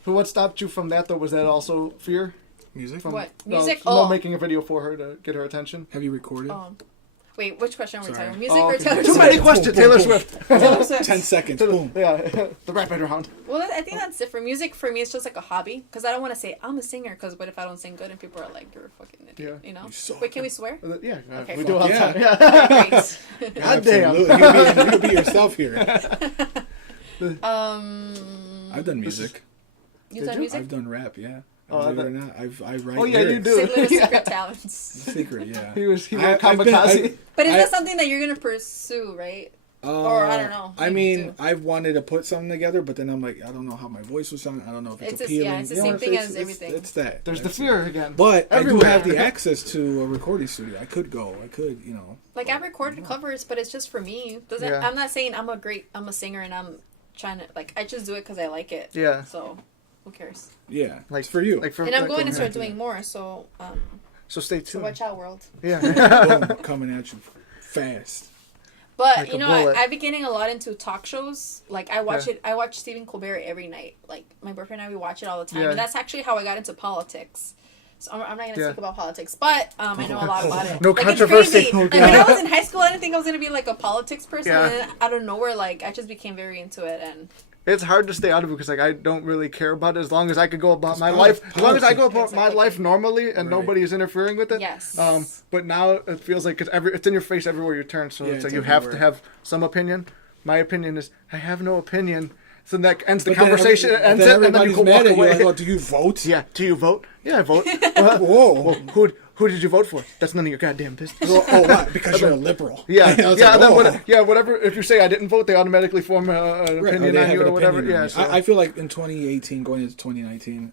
So what stopped you from that though? Was that also fear? music. From What? no, Music? No, Oh. making a video for her to get her attention. Have you recorded? wait, which question are we Sorry. talking? Music Oh, or okay. Taylor Too Swift? many questions. Boom, Taylor boom, Swift. Taylor Swift. 10 seconds. Boom. Yeah, the rapid round. Well, I think that's different. Music for me is just like a hobby because I don't want to say I'm a singer because what if I don't sing good and people are like you're a fucking idiot, Yeah. you know? You suck. Wait, can we swear? Yeah, Okay, we fuck do all the yeah. time. Yeah. Great. God damn. Absolutely. You can be yourself here. I've done music. You Did done you? music? I've done rap, yeah. Oh, Believe it that- or not, I write Oh, yeah, you lyrics. do. Say little Yeah. secret talents. Secret, yeah. He wrote I've been- Kamikaze. But is that something that you're gonna pursue, right? Or I don't know. I Maybe mean, do. I've wanted to put something together, but then I'm like, I don't know how my voice will sound. I don't know if it's It's just- appealing. yeah, it's the You know, same thing it's- as it's- everything. It's that. There's the That's fear again. But Everywhere. I do have the access to a recording studio. I could go. I could, Like I've recorded covers, but it's just for me. Doesn't Yeah. I'm not saying I'm a singer and I'm trying to like I just do it because I like it. Yeah. So who cares? Yeah, Like it's for you. Like for, And I'm like, going to yeah. start doing more. So So stay so tuned. watch out, world. Yeah. Boom, coming at you fast. But Like you a know, bullet. I've been getting a lot into talk shows. Like I watch Yeah. it. I watch Stephen Colbert every night. Like my boyfriend and I, we watch it all the time. Yeah. And that's actually how I got into politics. So I'm not going to Yeah. speak about politics, but I know a lot about it. No Like, it's controversy. crazy. Oh, Like when I was in high school, I didn't think I was going to be like a politics person. Yeah. And then out of nowhere, like I just became very into it. And it's hard to stay out of it because like I don't really care about it as long as I could go about my life. As long as I go about my life normally and nobody is interfering with it. Yes. But now it feels like it's in your face everywhere you turn. So it's like you have to have some opinion. My opinion is I have no opinion. So that ends the conversation. And then you go walk away. Like, oh, do you vote? Yeah. Do you vote? Yeah, I vote. Whoa. Well, who did you vote for? That's none of your goddamn business. Oh, what? Because you're a liberal. Yeah, I was yeah, like, whatever. If you say I didn't vote, they automatically form an Right, opinion they on have you an or whatever. opinion on Yeah, you. so. I feel like in 2018, going into 2019,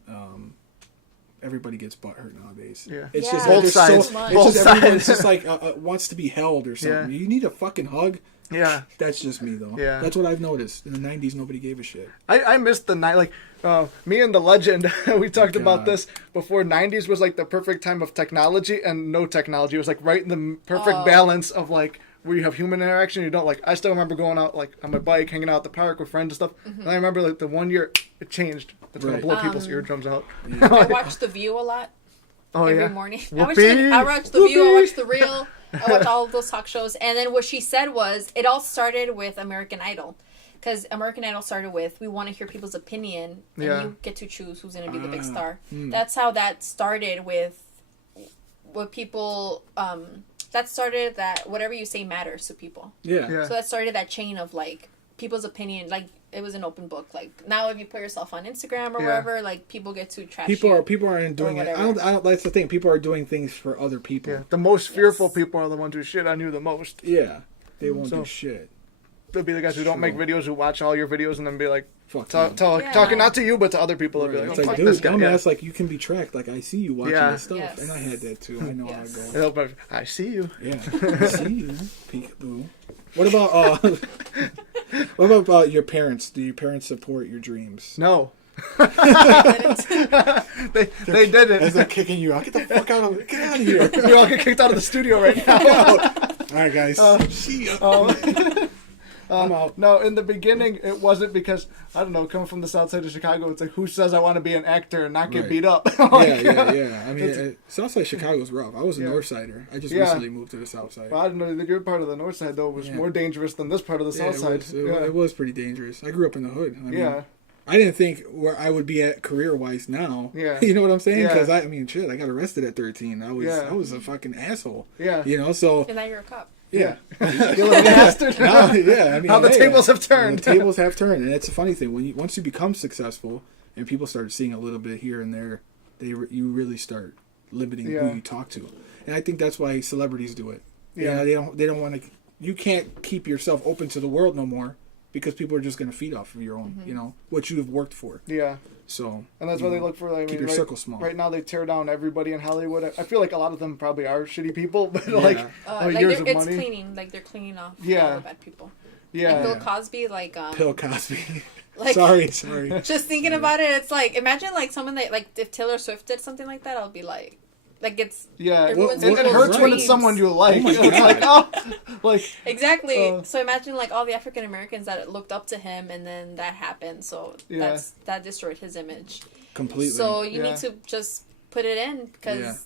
everybody gets butthurt nowadays. Yeah. It's Yeah. just Both there's sides. So, Both it's just everyone's sides. just like wants to be held or something. Yeah. You need a fucking hug. Yeah, That's just me though. Yeah. That's what I've noticed. In the 90s, nobody gave a shit. I missed the night. Like me and the legend, we talked about God. this before. 90s was like the perfect time of technology and no technology. It was like right in the perfect balance of like where you have human interaction. You don't like. I still remember going out like on my bike, hanging out at the park with friends and stuff. And I remember like the one year it changed. It's gonna Right. blow people's eardrums out. I watch The View a lot. Oh every yeah. morning. Whoopee. I watch The View, I Whoopee. watch The Real, I watch all of those talk shows. And then what she said was, it all started with American Idol. Because American Idol started with, we want to hear people's opinion, and Yeah. you get to choose who's going to be the big star. That's how that started with people, that started that whatever you say matters to people. Yeah. Yeah. So that started that chain of, like, people's opinion, like, it was an open book. Like, now if you put yourself on Instagram or Yeah. wherever, like, people get to trash you. People aren't doing it. whatever. I don't. That's the thing. People are doing things for other people. Yeah. The most fearful people are the ones who shit on you the most. Yeah. They won't So- do shit. They'll be the guys who don't make True. videos, who watch all your videos and then be like, Fuck. talking them. not to you, but to other people. They'll be Right. like, It's oh, like, fuck this dude, guy. dumbass, like, you can be tracked. Like, I see you watching Yeah. this stuff. Yes. And I had that, too. I know Yes. how I go. I see you. Yeah. I see you. Peekaboo. What about, what about your parents? Do your parents support your dreams? No. they didn't. As they're kicking you out, get the fuck out of here. We all get kicked out of the studio right now. All right, guys. See ya. I'm out. No, in the beginning, it wasn't because, I don't know, coming from the south side of Chicago, it's like, who says I want to be an actor and not get Right. beat up? Yeah. I mean, Southside Chicago's rough. I was a Yeah. North Sider. I just Yeah. recently moved to the South Side. Well, I didn't know that your part of the north side, though, was Yeah. more dangerous than this part of the south side. It was pretty dangerous. I grew up in the hood. I mean, Yeah. I didn't think where I would be at career-wise now. Yeah. You know what I'm saying? Yeah. Because I mean, shit, I got arrested at 13. I Yeah. was a fucking asshole. Yeah. You know, so And now you're a cop. yeah. You little bastard. Now, yeah, I mean, How the hey, tables have turned. The tables have turned, and it's a funny thing when once you become successful and people start seeing a little bit here and there, you really start limiting Yeah. who you talk to, and I think that's why celebrities do it. Yeah. Yeah, they don't want to. You can't keep yourself open to the world no more because people are just going to feed off of your own, you know, what you have worked for. Yeah. So, And that's why they look for, like, keep your circle small. Right now, they tear down everybody in Hollywood. I feel like a lot of them probably are shitty people, but like, Like years of it's money. cleaning, like they're cleaning off Yeah. all the bad people. Yeah. Like Bill Cosby, like Bill Cosby. like sorry. just thinking about it, it's like imagine like someone that like if Taylor Swift did something like that, I'll be like it's Yeah, it well, ruins it people's hurts when it's dreams. someone you like. Oh my It's like, oh, like, Exactly. So imagine like all the African Americans that looked up to him, and then that happened. So Yeah. that destroyed his image. Completely. So you Yeah. need to just put it in because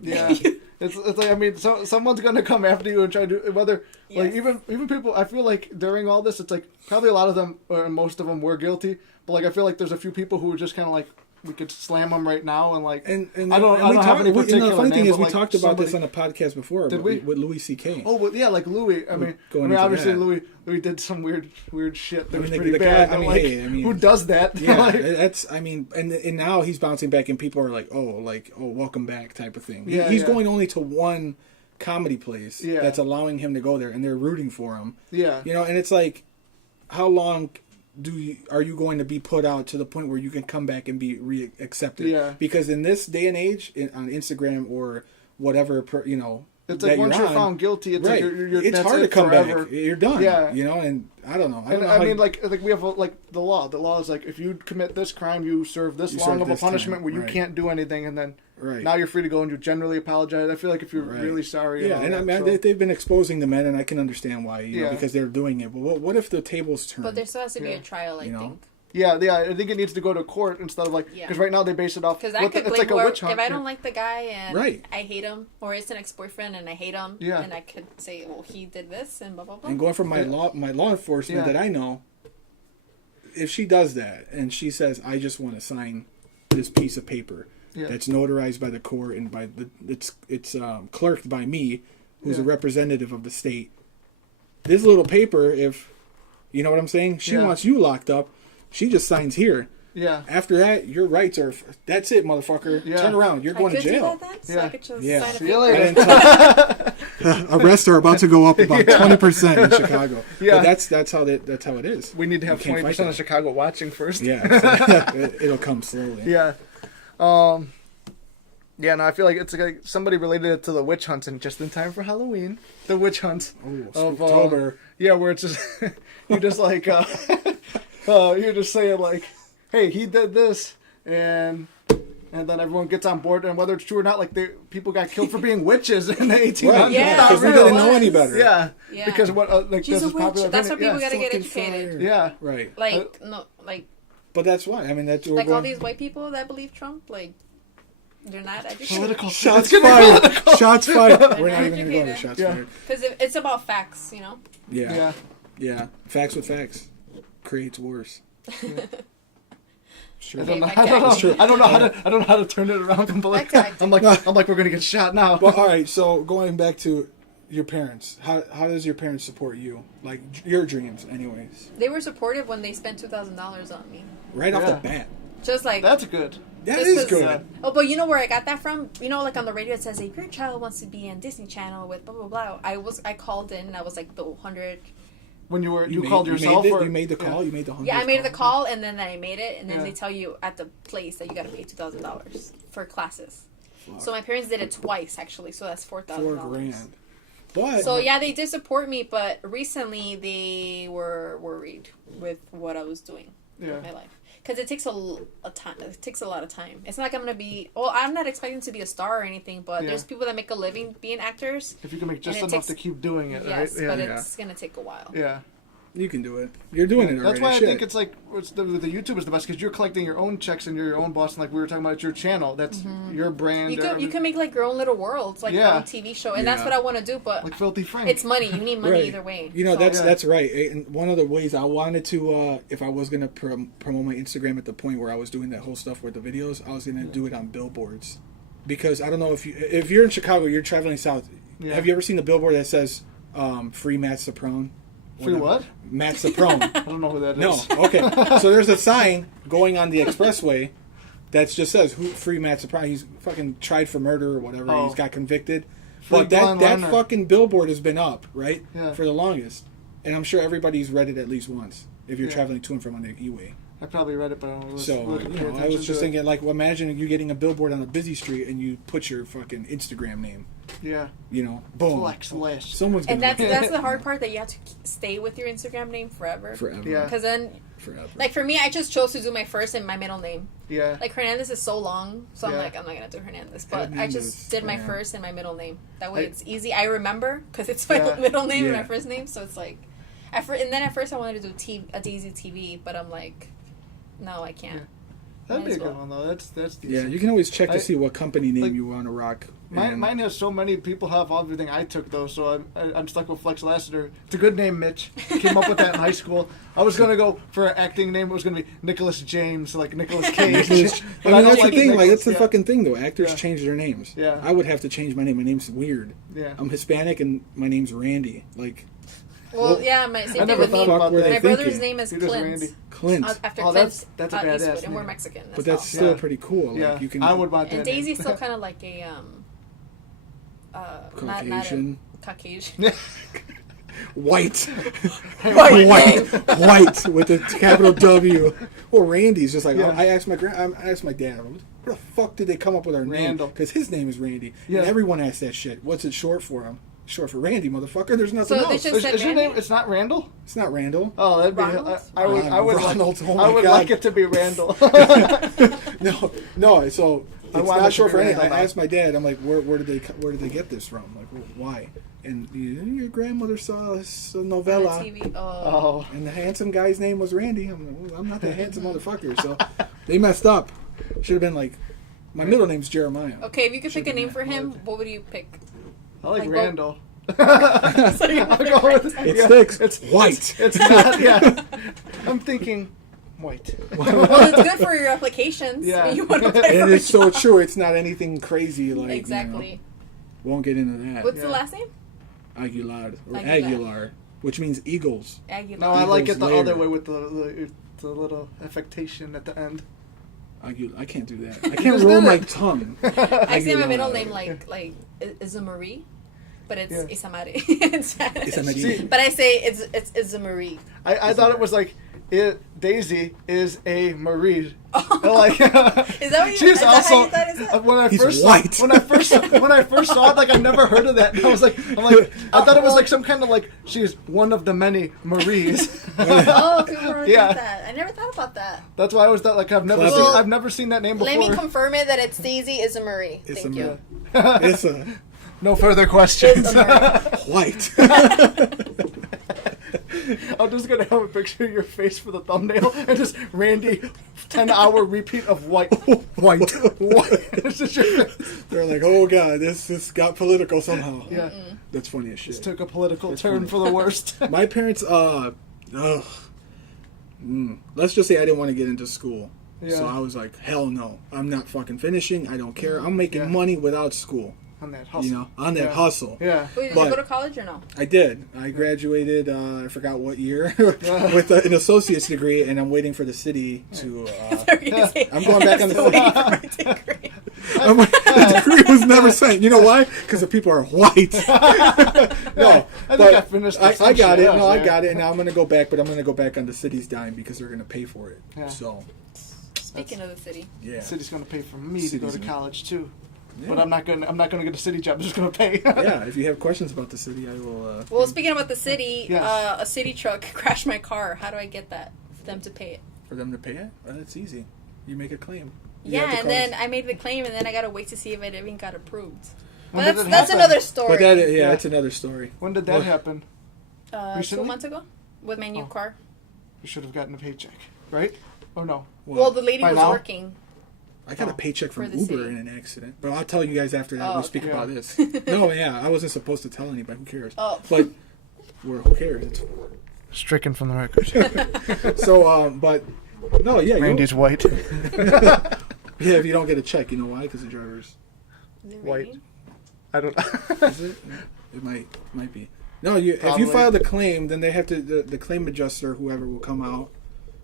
Yeah. yeah, it's like, I mean, someone's gonna come after you and try to whether like Yes. even people. I feel like during all this, it's like probably a lot of them or most of them were guilty, but like I feel like there's a few people who were just kind of like we could slam them right now and like And I don't have any the particular funny thing name, is but, we like, talked about this somebody- on a podcast before. Did we? With Louis C.K. Oh, well, yeah, like Louis. I mean, Going into obviously that. Louis did some weird shit that I was mean, pretty the bad. guy- I but, mean, like, hey, I mean- who does that? Yeah, Like, that's. I mean, and now he's bouncing back, and people are like, oh, welcome back, type of thing. Yeah, He's yeah. going only to one comedy place Yeah. that's allowing him to go there, and they're rooting for him. yeah, You know, and it's like, how long are you going to be put out to the point where you can come back and be accepted? Yeah. Because in this day and age, on Instagram or whatever, it's that like once you're on, found guilty, it's right? like you're it's that's hard it to come forever. back. You're done. Yeah. You know, and I don't know. I don't And know I how mean, like we have like the law. The law is like if you commit this crime, you serve this You long serve of a this punishment time, where you right. can't do anything, and then Right. now you're free to go and you generally apologize. I feel like if you're Right. really sorry, Yeah, all and I that, mean, so- they've been exposing the men, and I can understand why, you know, Yeah. because they're doing it. But what if the tables turn? but there still has to be Yeah. a trial. I You know? think yeah, I think it needs to go to court instead of like Yeah. because right now they base it off. because I could it's blame like a whoever, witch hunt. if I don't like the guy and Right. I hate him, or it's an ex-boyfriend and I hate him. Yeah. and I could say, well, he did this and blah blah blah. and going from my law enforcement Yeah. that I know, if she does that and she says, I just want to sign this piece of paper that's notarized by the court and by it's clerked by me, who's a representative of the state. This little paper, if you know what I'm saying, she wants you locked up. She just signs here. Yeah. After that, your rights are. That's it, motherfucker. Yeah. Turn around. You're going to jail. I could do that then, so I could just sign a See you paper. later. Arrests are about to go up about 20% in Chicago. Yeah. But that's how it is. We need to have You can't 20% fight of that. Chicago watching first. Yeah, it'll come slowly. Yeah. Yeah, no, I feel like it's like somebody related it to the witch hunts and just in time for Halloween. The witch hunt. Oh, of Spooktober. yeah, where it's just you're just like you're just saying like, hey, he did this and then everyone gets on board, and whether it's true or not, like people got killed for being witches in the 1800s. Right, Yeah, because we that's didn't what it know any was. better. Yeah, Yeah. because what like She's this a is popular. witch. That's why opinion. people gotta get Fucking educated. fire. Yeah. Right. Like no, like But that's why. I mean, that's what we're like all going. these white people that believe Trump, like they're not educated. Political. Shots It's gonna be fired. Shots fired. We're not not even going to go to educated. shots Yeah. fired. Because it's about facts, you know. Yeah. Yeah. Yeah. Facts with facts creates wars. Sure. I don't know. Okay, I don't back know. I don't know how to. I don't know how to turn it around completely. Back to I'm like we're gonna get shot now. Well, all right. So going back to your parents, how does your parents support you? Like your dreams, anyways. They were supportive when they spent $2,000 on me. Right off Yeah. the bat. Just like That's good. That Just is 'cause- good. Oh, but you know where I got that from? You know, like on the radio, it says, "If your child wants to be on Disney Channel with blah blah blah." I called in, and I was like the 100. When you made- called yourself, made or you made the call. You made the 100. Yeah, I made the call, and then I made it, and then Yeah. they tell you at the place that you got to pay $2,000 for classes. So my parents did it twice actually, so that's $4,000. $4,000. But So yeah, they did support me, but recently they were worried with what I was doing Yeah. with my life. Because it takes a time. It takes a lot of time. It's not like I'm gonna be. Well, I'm not expecting to be a star or anything, but Yeah. there's people that make a living being actors. if you can make just And it enough takes- to keep doing it, Yes, right? but Yeah. it's gonna take a while. Yeah. you can do it. You're doing it already. That's why I Shit. think it's like the YouTube is the best because you're collecting your own checks and you're your own boss. And like we were talking about, it's your channel. That's your brand. You can make like your own little worlds, like your Yeah. own TV show, and that's Yeah. what I want to do. But like Filthy Frank. it's money. You need money Right. either way. You know, So- that's Yeah. that's right. And one of the ways I wanted to, if I was gonna promote my Instagram at the point where I was doing that whole stuff with the videos, I was gonna do it on billboards, because I don't know if you're in Chicago, you're traveling south. Yeah. Have you ever seen the billboard that says "Free Matt Saprone"? Free what? Matt Saprone. I don't know who that is. No. Okay. So there's a sign going on the expressway that just says "Free Matt Saprone." He's fucking tried for murder or whatever. Oh. He's got convicted. Free But that blind that runner. fucking billboard has been up, right? Yeah. For the longest. And I'm sure everybody's read it at least once if you're Yeah. traveling to and from on the E-way. I probably read it, but I don't really So, really pay I attention was just to it. thinking, like, well, imagine you getting a billboard on a busy street and you put your fucking Instagram name, Yeah. you know, boom. Flex list. Someone's going And to that's the hard part, that you have to stay with your Instagram name forever. forever. Yeah. Because then, Forever. like for me, I just chose to do my first and my middle name. Yeah. Like Hernandez is so long, so I'm Yeah. like, I'm not gonna do Hernandez. But I Hernandez, just did my yeah. first and my middle name. That way I- it's easy. I remember because it's my Yeah. middle name and Yeah. my first name, so it's like, and then at first I wanted to do a Daisy TV, but I'm like, no, I can't. That'd be a Might as good well. one though. That's decent. Yeah, you can always check to I- see what company name like, you want to rock. Mine, And- mine has so many people have everything I took though, so I'm stuck with Flex Lassiter. It's a good name, Mitch. Came up with that in high school. I was gonna go for an acting name. It was gonna be Nicolas James, like Nicolas Cage. Nicholas- But I mean, don't that's the thing. Like, Nicolas, that's the yeah. fucking thing, though. Actors Yeah. change their names. Yeah. I would have to change my name. My name's weird. Yeah. I'm Hispanic and my name's Randy. Like, Well, Well, yeah, my same thing never with me. thought about Fuck were that. they My brother's thinking? name is You're just Clint. Randy. Clint. After Oh, Clint that's a badass Eastwood, and we're name. Mexican. But well. that's still Yeah. pretty cool. Like, Yeah. you can. I would want that. And name. Daisy's still kind of like a not Caucasian. a Caucasian. White. White White. White with a capital W. Well, Randy's just like, Yeah. I asked my dad, where the fuck did they come up with our Randall. name? Because his name is Randy. Yeah. And everyone asks that shit. What's it short for him? Short for Randy, motherfucker. There's nothing So they else. just- Is your Randy? name? It's not Randall. It's not Randall. Oh, that'd be. Ronald? I would. I would. Ronald, Like, oh my I would God. like it to be Randall. No. So I it's wanted not to short be for anything. Randall I now. asked my dad. I'm like, where did they get this from? Like, why? And your grandmother saw a On novella. TV. Oh. Oh. And the handsome guy's name was Randy. I'm like, well, I'm not that handsome motherfucker. So they messed up. Should have been like, my middle name's Jeremiah. Okay, if you could pick a Should've name been for that him, hard. what would you pick? I like Like, Randall. So you're I'll go with- It yeah, sticks. It's White. It's not. Yeah. I'm thinking White. Well, it's good for your applications. Yeah. You want to apply And for a it's so job. true. It's not anything crazy like Exactly. won't get into that. What's Yeah. the last name? Aguilar or Aguilar. Aguilar, which means eagles. Aguilar. No, I like it the Eagles other lair. way with the little affectation at the end. I can't do that. I Just can't do roll my it. tongue. I say my middle Aguilar. name like Isamarie, but it's Yeah. Isamari in Spanish. Isamari. See, But I say it's Isamarie. I thought it was like Daisy is a Marie. Oh. Like Is that what you? she's is that how also you thought it said? when I He's first white. when I first saw it, like I never heard of that. And I thought it was like some kind of like she's one of the many Maries. Oh, people were Yeah. that. I never thought about that. That's why I was that like I've Clever. never seen that name before. Let me confirm it that it's Daisy Isamarie. It's Thank a you. It's a No further questions. Isamarie. white. I'm just gonna have a picture of your face for the thumbnail and just Randy 10-hour repeat of white. White. This is your face. They're like, oh god, this got political somehow. Yeah. That's funny as Just shit. took a political That's turn funny. for the worst. My parents, let's just say I didn't want to get into school. Yeah. So I was like, hell no. I'm not fucking finishing. I don't care. I'm making Yeah. money without school. On that hustle. You know, on that Yeah. hustle. Yeah. Wait, did But- you go to college or no? I did. I graduated, I forgot what year, with an associate's degree, and I'm waiting for the city to. I'm going back on the I'm still waiting for my degree. The degree was never sent. You know why? Because the people are white. No, I think but I finished the I some got shit it. else, No, I yeah. got it. And now I'm going to go back, but I'm going to go back on the city's dime because they're going to pay for it. Yeah. So, Speaking of the city, yeah. The city's gonna pay for me to go to City's- college too. Yeah. But I'm not gonna get a city job. I'm just gonna pay. Yeah, if you have questions about the city, I will. well, speaking about the city, Yes. a city truck crashed my car. How do I get that for them to pay it? For them to pay it? Well, that's easy. You make a claim. You Yeah, have to and call then us. I made the claim, and then I gotta wait to see if it even got approved. When But did it that's happen? another story. But that, yeah, Yeah. that's another story. When did that Well- happen? 2 recently? months ago with my new Oh. car. You should have gotten a paycheck, right? Or no? Well, the lady By was now? working. I got a Oh. paycheck from For the Uber city. in an accident, but I'll tell you guys after that. Oh, We'll okay. speak Yeah. about this. No, yeah, I wasn't supposed to tell anybody. Who cares? Oh. But who cares? It's, Stricken from the record. so, but no, yeah, Randy's white. yeah. If you don't get a check, you know why? Because the driver's Is it White. raining? I don't. is it? It might be. No, if you Probably. file the claim, then they have to the claim adjuster, whoever will come out,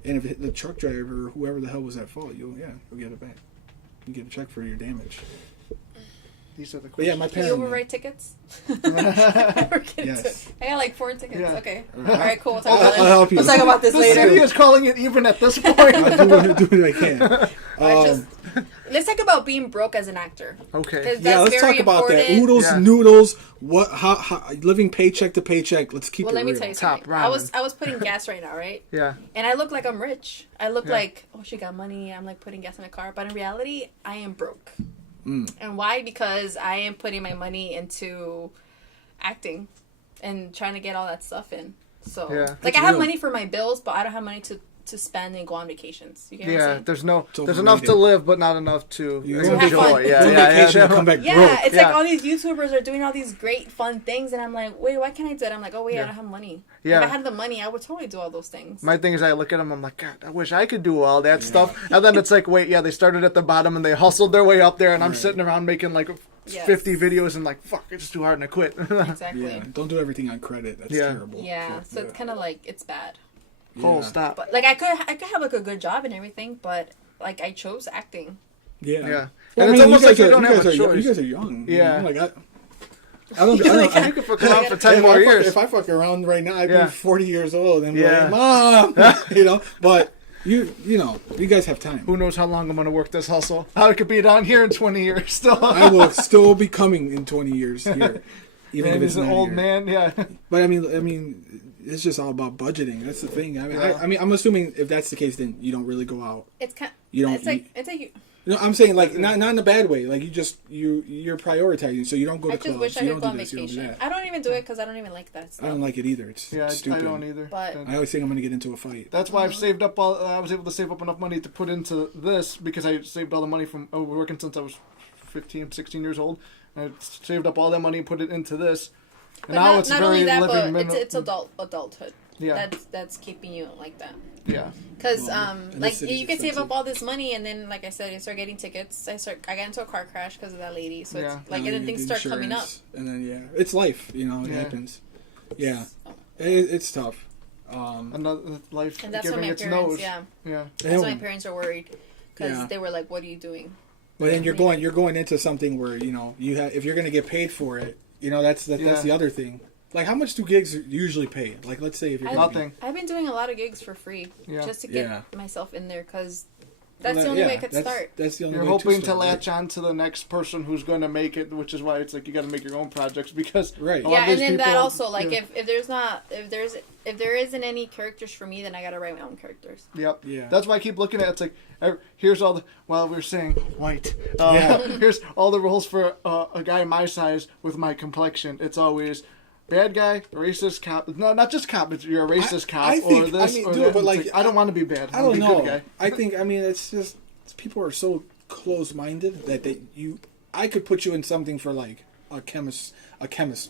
and if the truck driver, whoever the hell was at fault, you'll get it back. You get a check for your damage. These are the But yeah, my Can you parents. overwrite tickets? I Yes. got like 4 tickets. Yeah. Okay. Alright. All right, cool. We'll talk I'll about it. help you. We'll talk about this The city later. is calling it even at this point. I'll do what I can. I just- Let's talk about being broke as an actor. Okay. 'Cause Yeah, that's let's very talk about that. important. Oodles, Yeah. noodles. What? How? Living paycheck to paycheck. Let's keep Well, it let me real. tell you Top something. ramen. I was putting gas right now, right? Yeah. And I look like I'm rich. I look Yeah. like, oh, she got money. I'm like putting gas in a car. But in reality, I am broke. Mm. And why? Because I am putting my money into acting and trying to get all that stuff in. So, Yeah. like, That's I have real. money for my bills, but I don't have money to spend and go on vacations. You get what I'm Yeah. saying? There's It's enough to overrated. live, but not enough to You have enjoy. fun. Yeah. Go on Yeah. vacation and come back Yeah, broke. it's Yeah. like all these YouTubers are doing all these great fun things, and I'm like, wait, why can't I do it? I'm like, oh wait, Yeah. I don't have money. Yeah. If I had the money, I would totally do all those things. My thing is, I look at them, I'm like, God, I wish I could do all that stuff. And then it's like, wait, yeah, they started at the bottom and they hustled their way up there, and I'm Right. sitting around making like Yes. 50 videos and like, fuck, it's too hard and I quit. Exactly. Yeah, don't do everything on credit. That's Yeah. terrible. Yeah, so it's kind of like it's bad. Oh, stop. But like I could have like a good job and everything, but like I chose acting. Yeah. Yeah. Well, And I it's mean, almost like you guys don't are- have a guys are young- choice. You guys are young. you Yeah. know, like I don't. You could fuck around for 10 if more I fuck- years. If I fuck around right now, I'd Yeah. be 40 years old and be Yeah. like, Mom, you know. But you know, you guys have time. Who knows how long I'm going to work this hustle? How it could be down here in 20 years still. I will still be coming in 20 years here, even if Man, it's he's an not old here. man. Yeah. But I mean, it's just all about budgeting. That's the thing. I mean, Yeah. I mean, I'm assuming if that's the case, then you don't really go out. It's kind. You don't It's like it's like No, I'm saying like not in a bad way. Like you're prioritizing, so you don't go to I just clubs. wish I you could don't go do on this. You don't do vacation. that. I don't even do it because I don't even like that I stuff. don't like it either. It's Yeah, stupid. I don't either. But- I always think I'm gonna get into a fight. That's why I've saved up all. I was able to save up enough money to put into this because I saved all the money from working since I was 15, 16 years old. I saved up all that money and put it into this. And But now not, it's not very only that, living but minimum. it's adulthood. Yeah. That's keeping you like that. Yeah. Because and the like city's you could save expensive. up all this money, and then like I said, you start getting tickets. I got into a car crash because of that lady. So Yeah. it's like, Now and then you things get start coming up. insurance, and then it's life. You know, it Yeah. happens. Yeah, So- it's tough. Another life and that's why giving my its parents, nose. yeah, Yeah. that's why my parents are worried because Yeah. they were like, "What are you doing?" But then you're going into something where you have if you're going to get paid for it, that's Yeah. the other thing. Like, how much do gigs usually pay? Like, let's say if you're gonna be- Nothing. I've been doing a lot of gigs for free Yeah. just to get Yeah. myself in there because that's Well, the only yeah, way I could that's- start. That's the only You're way hoping to start, latch on to the next person who's going to make it, which is why it's like you got to make your own projects because Right. a lot Yeah, of and these then that people- also like yeah. if there isn't any characters for me, then I gotta write my own characters. Yep. Yeah. That's why I keep looking at it. It's like, here's all the, while we're saying white, Yeah. here's all the roles for a guy my size with my complexion. It's always bad guy, racist cop. No, not just cop, but you're a racist cop I or think- this I mean, or dude, that. but, It's like, I don't want to be bad. I wanna don't be know. Good guy. I think it's just people are so close-minded that I could put you in something for like a chemist,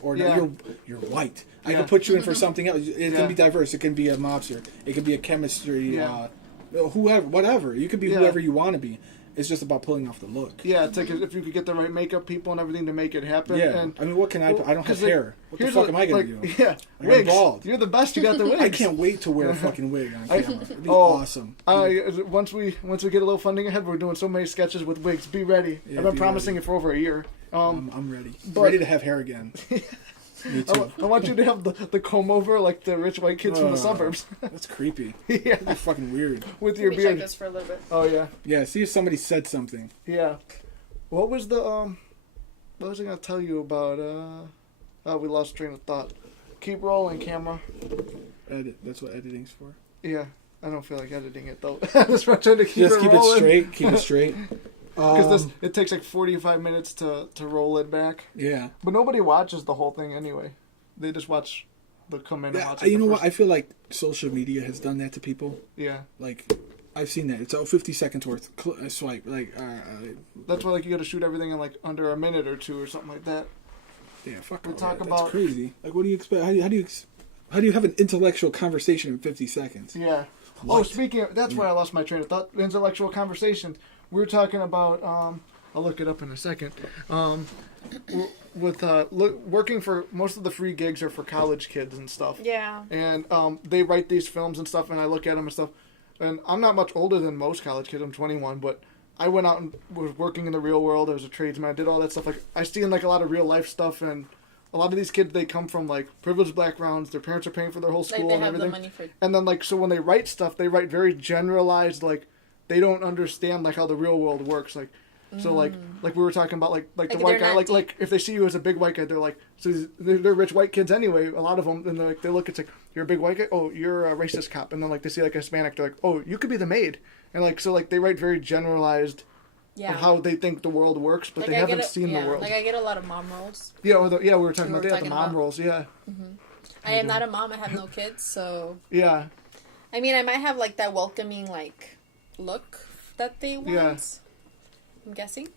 or Yeah. you're white. I Yeah. could put you in for something else. It Yeah. can be diverse. It can be a mobster. It could be a chemistry. Yeah. Whoever, whatever. You could be Yeah. whoever you want to be. It's just about pulling off the look. Yeah, it's like if you could get the right makeup people and everything to make it happen. Yeah. And, I mean, what can I? I don't have 'cause, like, hair. What the here's fuck am I gonna do? Yeah, Like, I'm wigs. bald. You're the best. You got the wigs. I can't wait to wear a fucking wig on camera. It'd be Oh, awesome. Once we get a little funding ahead, we're doing so many sketches with wigs. Be ready. Yeah, I've been be promising ready. it for over a year. I'm ready. but- Ready to have hair again. Me too. I want you to have the comb over like the rich white kids from the suburbs. That's creepy. Yeah, That's fucking weird. with your Let me check beard. this for a little bit. Oh yeah, Yeah, see if somebody said something. yeah. What was the What was I gonna tell you about? Oh, we lost train of thought. Keep rolling, camera. Edit. That's what editing's for. Yeah, I don't feel like editing it though. I just want you to keep Just it keep rolling. it straight. Keep it straight. Because it takes like 45 minutes to roll it back. Yeah. But nobody watches the whole thing anyway. They just watch the come in and Yeah, watch it. you know the what? first- I feel like social media has done that to people. Yeah. Like, I've seen that. It's 50 seconds worth. Swipe. Like, That's why like you got to shoot everything in like under a minute or two or something like that. yeah, fuck We all talk that. about- That's crazy. Like, what do you expect? How do you have an intellectual conversation in 50 seconds? Yeah. Oh, What? speaking of, that's where I lost my train of thought. Intellectual conversations. We were talking about, I'll look it up in a second. With working for, most of the free gigs are for college kids and stuff. Yeah. And they write these films and stuff, and I look at them and stuff. And I'm not much older than most college kids. I'm 21, but I went out and was working in the real world. I was a tradesman. I did all that stuff. Like I see in like a lot of real life stuff, and a lot of these kids, they come from like privileged backgrounds. Their parents are paying for their whole Like school they and have the everything. money for. And then like so when they write stuff, they write very generalized. Like they don't understand like how the real world works. Like so like we were talking about like the Like, white they're guy. not Like if they see you as a big white guy, they're like so they're rich white kids anyway. A lot of them, and they look. It's like you're a big white guy. Oh, you're a racist cop. And then like they see like a Hispanic, they're like, oh, you could be the maid. And like so like they write very generalized. Yeah. Of how they think the world works, but Like they I haven't get seen the world. Like I get a lot of mom roles. Yeah, or we were talking We about were that, the talking mom about- roles. Yeah, I am not a mom. I have no kids, so yeah, I mean, I might have like that welcoming like look that they want. Yeah. I'm guessing.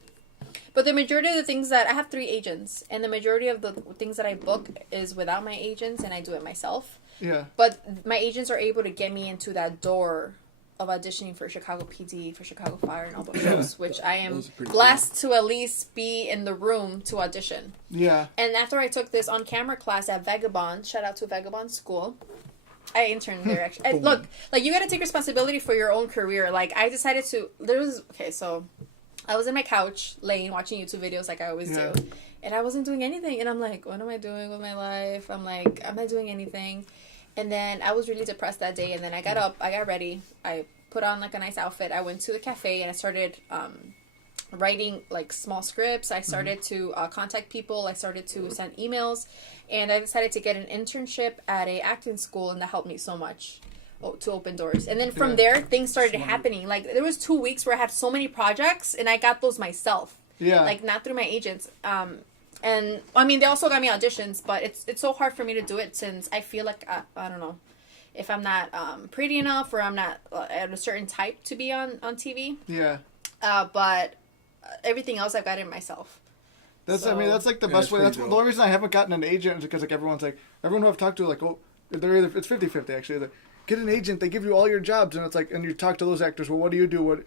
But the majority of the things that I have 3 agents, and the majority of the things that I book is without my agents, and I do it myself. yeah. But my agents are able to get me into that door of auditioning for Chicago PD, for Chicago Fire, and all those shows, which I am Those are pretty blessed to at least be in the room to audition. Yeah, And after I took this on-camera class at Vagabond, shout out to Vagabond School, I interned there actually. And look, like you got to take responsibility for your own career. Like I decided to. So I was in my couch, laying, watching YouTube videos like I always Yeah. do, and I wasn't doing anything. And I'm like, what am I doing with my life? I'm like, I'm not doing anything. And then I was really depressed that day. And then I got up, I got ready, I put on like a nice outfit. I went to the cafe and I started writing like small scripts. I started to contact people. I started to send emails, and I decided to get an internship at a acting school, and that helped me so much to open doors. And then from Yeah. there, things started happening. Like there was 2 weeks where I had so many projects, and I got those myself. yeah. Like not through my agents. And I mean, they also got me auditions, but it's so hard for me to do it since I feel like I don't know if I'm not pretty enough or I'm not at a certain type to be on TV. yeah. But everything else I've got it myself. That's I So- mean that's like the Yeah, best that's way. pretty That's dope. the only reason I haven't gotten an agent is because like everyone who I've talked to like, oh, they're either it's 50-50 actually. Like, get an agent. They give you all your jobs, and it's like, and you talk to those actors. Well, what do you do? What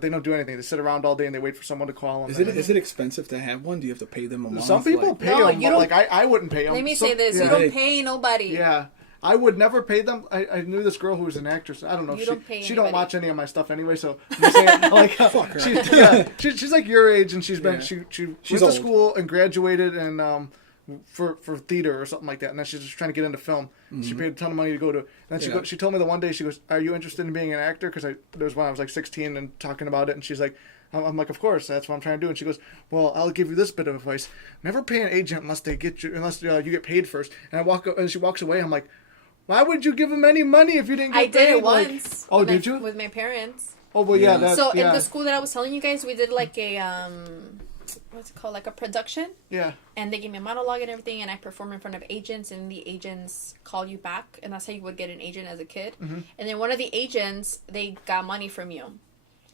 they don't do anything. They sit around all day and they wait for someone to call them. Is it expensive to have one? Do you have to pay them a month? Some people Like, pay No, them. you don't- Like I wouldn't pay them. Let me say this: Yeah. you don't pay nobody. Yeah. I would never pay them. I knew this girl who was an actress. I don't know. You If don't pay she don't anybody. watch any of my stuff anyway. So I'm saying, like, Fuck her. she's like your age, and she's been Yeah. she She's went to old. school and graduated and for theater or something like that. And then she's just trying to get into film. She paid a ton of money to go to. And then Yeah. she told me the one day she goes, "Are you interested in being an actor?" Because there was when I was like 16 and talking about it, and she's like. I'm like, of course, that's what I'm trying to do. And she goes, well, I'll give you this bit of advice: never pay an agent unless they get you, unless you get paid first. And I walk up, and she walks away. I'm like, why would you give them any money if you didn't get I paid? did it Like- once. oh, with did my- you? With my parents. Oh, well, yeah. Yeah. That, So yeah. in the school that I was telling you guys, we did like a what's it called, like a production, Yeah. and they gave me a monologue and everything, and I performed in front of agents, and the agents call you back, and that's how you would get an agent as a kid. Mm-hmm. And then one of the agents, they got money from you,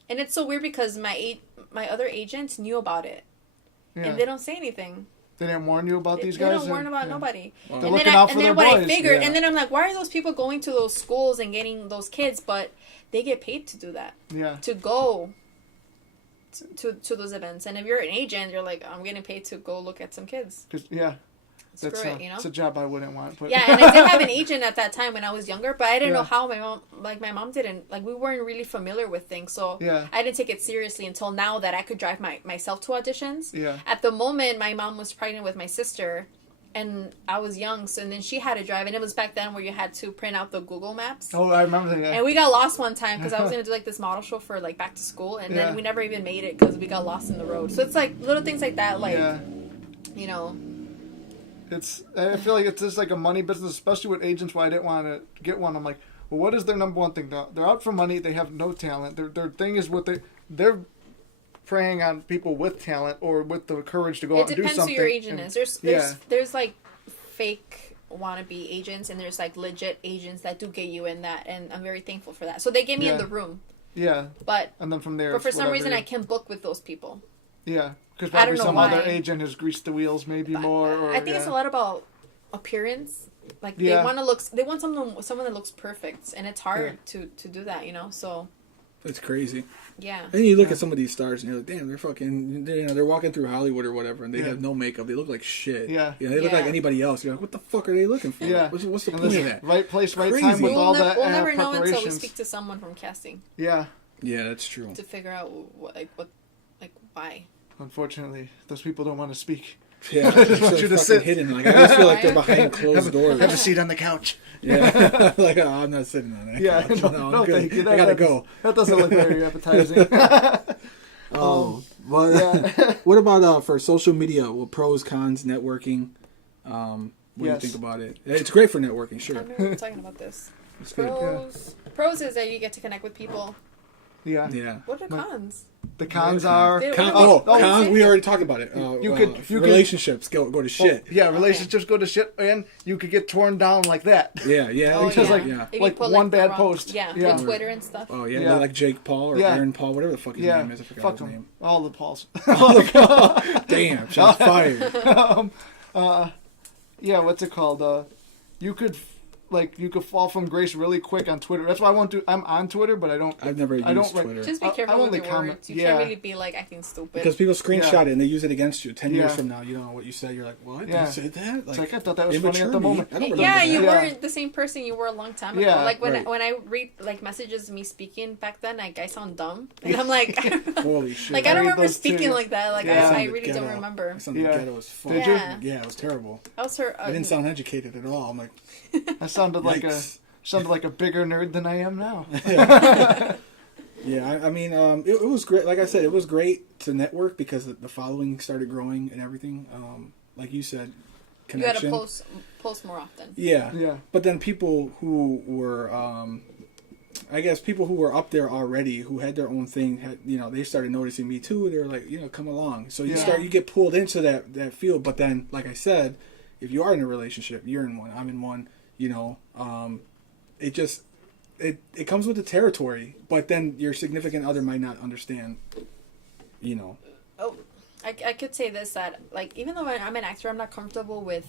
and it's so weird because my other agents knew about it, Yeah. and they don't say anything. They didn't warn you about these They guys? don't warn about Yeah. nobody. Wow. They're And then, looking out for and then their what I boys. figured, Yeah. and then I'm like, why are those people going to those schools and getting those kids? But they get paid to do that, Yeah. to go to those events. And if you're an agent, you're like, I'm getting paid to go look at some kids. 'Cause, yeah. Screw That's it, you know? it's a job I wouldn't want. But Yeah, and I did have an agent at that time when I was younger, but I didn't Yeah. know how my mom didn't, like, we weren't really familiar with things, so Yeah. I didn't take it seriously until now that I could drive myself to auditions. Yeah. At the moment, my mom was pregnant with my sister, and I was young, so and then she had to drive, and it was back then where you had to print out the Google Maps. Oh, I remember that. And we got lost one time because I was going to do, like, this model show for, like, back to school, and Yeah. then we never even made it because we got lost in the road. So it's, like, little things like that, like, Yeah. you know. I feel like it's just like a money business, especially with agents. Why I didn't want to get one. I'm like, well, what is their number one thing? They're out for money. They have no talent. Their thing is they're preying on people with talent or with the courage to go It out and do depends something. who your agent And- is. yeah. There's like fake wannabe agents, and there's like legit agents that do get you in that, and I'm very thankful for that. So they get me in Yeah. the room, Yeah, but and then from there. for it's some reason I whatever. can't book with those people. Yeah, because I don't probably know some why. other agent has greased the wheels, maybe more. Or, I think it's yeah. a lot about appearance. Like Yeah. they want someone that looks perfect, and it's hard to do that, you know. So It's crazy. yeah. And you look at some of these stars, and you're like, damn, they're fucking, they're walking through Hollywood or whatever, and they Yeah. have no makeup. They look like shit. Yeah. they look Yeah. like anybody else. You're like, what the fuck are they looking for? Yeah. What's the And point this of that? right place, right Crazy. time with all that We'll never know until we preparations. speak to someone from casting Yeah, Yeah, that's true. to figure out why. unfortunately, those people don't want to speak. Yeah, just it's want so you to fucking sit. hidden. Like I always feel like they're behind closed doors. Have a seat on the couch. Yeah, like oh, I'm not sitting on that. Yeah, couch. no, I'm no good. thank you. I gotta go. That doesn't look very appetizing. Oh, well, yeah. what about for social media? Well, pros, cons, networking. What do you Yes. think about it? It's great for networking, I sure. don't know what we're talking about this. It's good. Pros is that you get to connect with people. Yeah. Yeah. What are cons? The cons are. They- Con- Oh, cons. say We that. already talked about it. You could- relationships go to shit. Yeah, relationships go to shit, and you could get torn down like that. Yeah, yeah. Oh, Because, yeah. like, yeah. If you like put, one the bad wrong- post. Yeah, Yeah. with Twitter and stuff. Oh yeah, Yeah. like Jake Paul or Yeah. Aaron Paul, whatever the fuck his Yeah, name is. I forgot fuck his them. name. All the Pauls. Damn, shots fired. Yeah, what's it called? You could fall from grace really quick on Twitter. That's why I won't do. I'm on Twitter, but I don't. I've never I don't used like- Twitter. Just be I careful with only your comment- words. You yeah. can't really be like acting stupid. Because people screenshot Yeah. it and they use it against you. 10 years Yeah. from now, you don't know what you said. You're like, what? Yeah. You said that? It's like I thought that was funny at the immature me? moment. I don't remember yeah, that. you Yeah. weren't the same person you were a long time ago. Yeah, Like when right. when I read like messages of me speaking back then, like I sound dumb, and I'm like, Holy shit. like I I don't read remember those speaking too. like that. Like Yeah. I Sounded really don't ghetto. remember. I sounded Yeah. ghetto as fuck. Did you? Yeah, it was terrible. I was her. I didn't sound educated at all. I'm like, I sounded like Yikes. a bigger nerd than I am now. yeah, I mean, it was great. Like I said, it was great to network because the following started growing and everything. Like you said, You got to connection. post more often. Yeah. Yeah. But then people who were, I guess people who were up there already, who had their own thing, they started noticing me too. They were like, come along. So Yeah. you get pulled into that field. But then, like I said, if you are in a relationship, you're in one, I'm in one, it comes with the territory. But then your significant other might not understand, Oh, I could say this, that like even though I'm an actor, I'm not comfortable with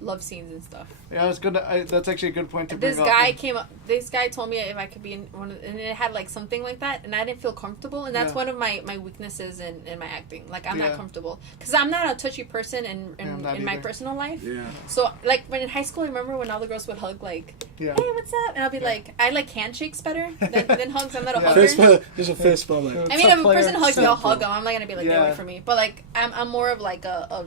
love scenes and stuff. Yeah, I was gonna. That's actually a good point to bring This up. guy came up. This guy told me if I could be in one, and it had like something like that, and I didn't feel comfortable. And that's Yeah. one of my weaknesses in my acting. Like I'm Yeah. not comfortable because I'm not a touchy person Yeah, I'm in not my either. personal life. Yeah. So like when in high school, I remember when all the girls would hug like, Yeah. "Hey, what's up?" And I'll be like, I like handshakes better than hugs. I'm not a Yeah. hugger. Fist bump. There's a fist bump. Like, I mean, if a person hugs me, I'll Simple. hug them. I'm not gonna be like, get Yeah. away from me. But like, I'm more of like a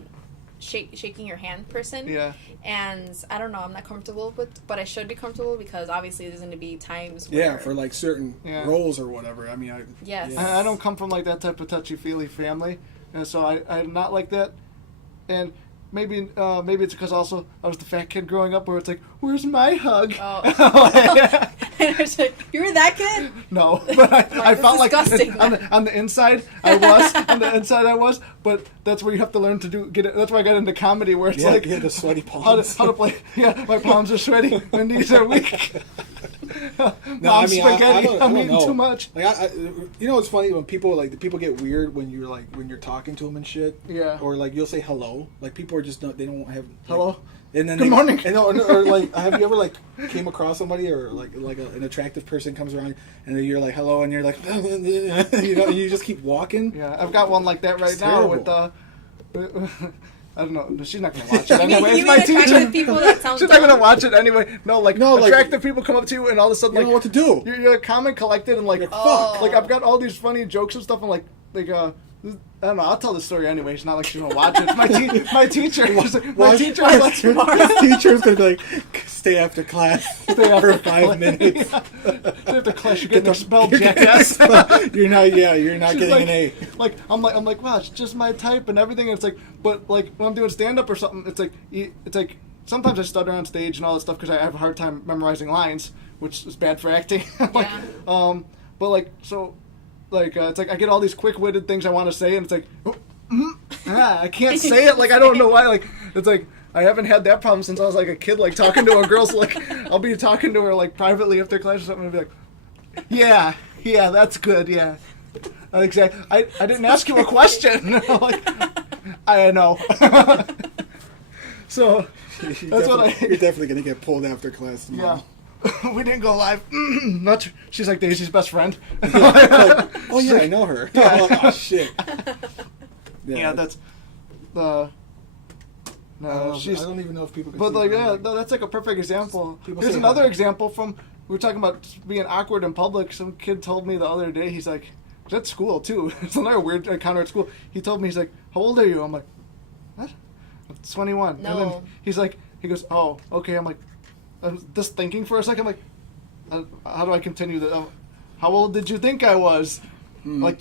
shaking your hand person. Yeah. And I don't know, I'm not comfortable with, but I should be comfortable because obviously there's going to be times where. yeah, for like certain Yeah. roles or whatever. I mean, Yes. yeah. I don't come from like that type of touchy-feely family, and so I'm not like that. And maybe it's because also I was the fat kid growing up, where it's like, where's my hug? Oh. And I was like, you were that kid? No, but I this felt is like disgusting. on the inside I was on the inside I was, but that's where you have to learn to get it. That's where I got into comedy, where it's Yeah, like yeah, the sweaty how palms. to play. Yeah, my palms are sweaty, my knees are weak. No, Mom's spaghetti. I don't I'm eating know. too much. Like, you know, it's funny when people get weird when you're talking to them and shit. Yeah. Or like you'll say hello. Like people are just they don't have like, Hello? And then Good morning. And or like, have you ever like came across somebody or like an attractive person comes around and then you're like hello and you're like you know and you just keep walking. Yeah, I've got one like that right It's now terrible. with I don't know. She's not gonna watch it anyway. You It's my mean attractive teacher. people that sound She's not gonna dumb? watch it anyway. No, like like- attractive people come up to you and all of a sudden You don't like know what to do. You're calm and collected and like You're Oh. Like I've got all these funny jokes and stuff and like I don't know. I'll tell the story anyway. It's not like she's gonna watch it. My teacher. My teacher was like, His teacher's gonna be like, stay after class for 5 minutes. Stay after class, you're getting expelled, jackass. You're not She's getting like, an A. Like I'm like, wow, it's just my type and everything. And it's like, but like when I'm doing stand up or something, it's like sometimes I stutter on stage and all this stuff because I have a hard time memorizing lines, which is bad for acting. Like, Yeah. but like so. Like it's like I get all these quick-witted things I want to say, and it's like, I can't say it. Like I don't know why. Like it's like I haven't had that problem since I was like a kid. Like talking to a girl, so like I'll be talking to her like privately after class or something, and be like, yeah, that's good, yeah. Exactly. I didn't ask you a question. Like I know. So that's what I. You're definitely gonna get pulled after class tomorrow. Yeah. We didn't go live. Not. She's like Daisy's best friend. Oh yeah, I know her. Yeah. I'm like, oh shit. Yeah, that's the. No, I she's. don't even know if people. Can But see like, her. yeah, no, that's like a perfect example. People Here's say another hi. example from we were talking about being awkward in public. Some kid told me the other day. He's like, "It's at school too." It's another weird encounter at school. He told me he's like, "How old are you?" I'm like, "What?" I'm 21. And then No. he goes, "Oh, okay." I'm like, I'm just thinking for a second. I'm like, how do I continue that? How old did you think I was? Like.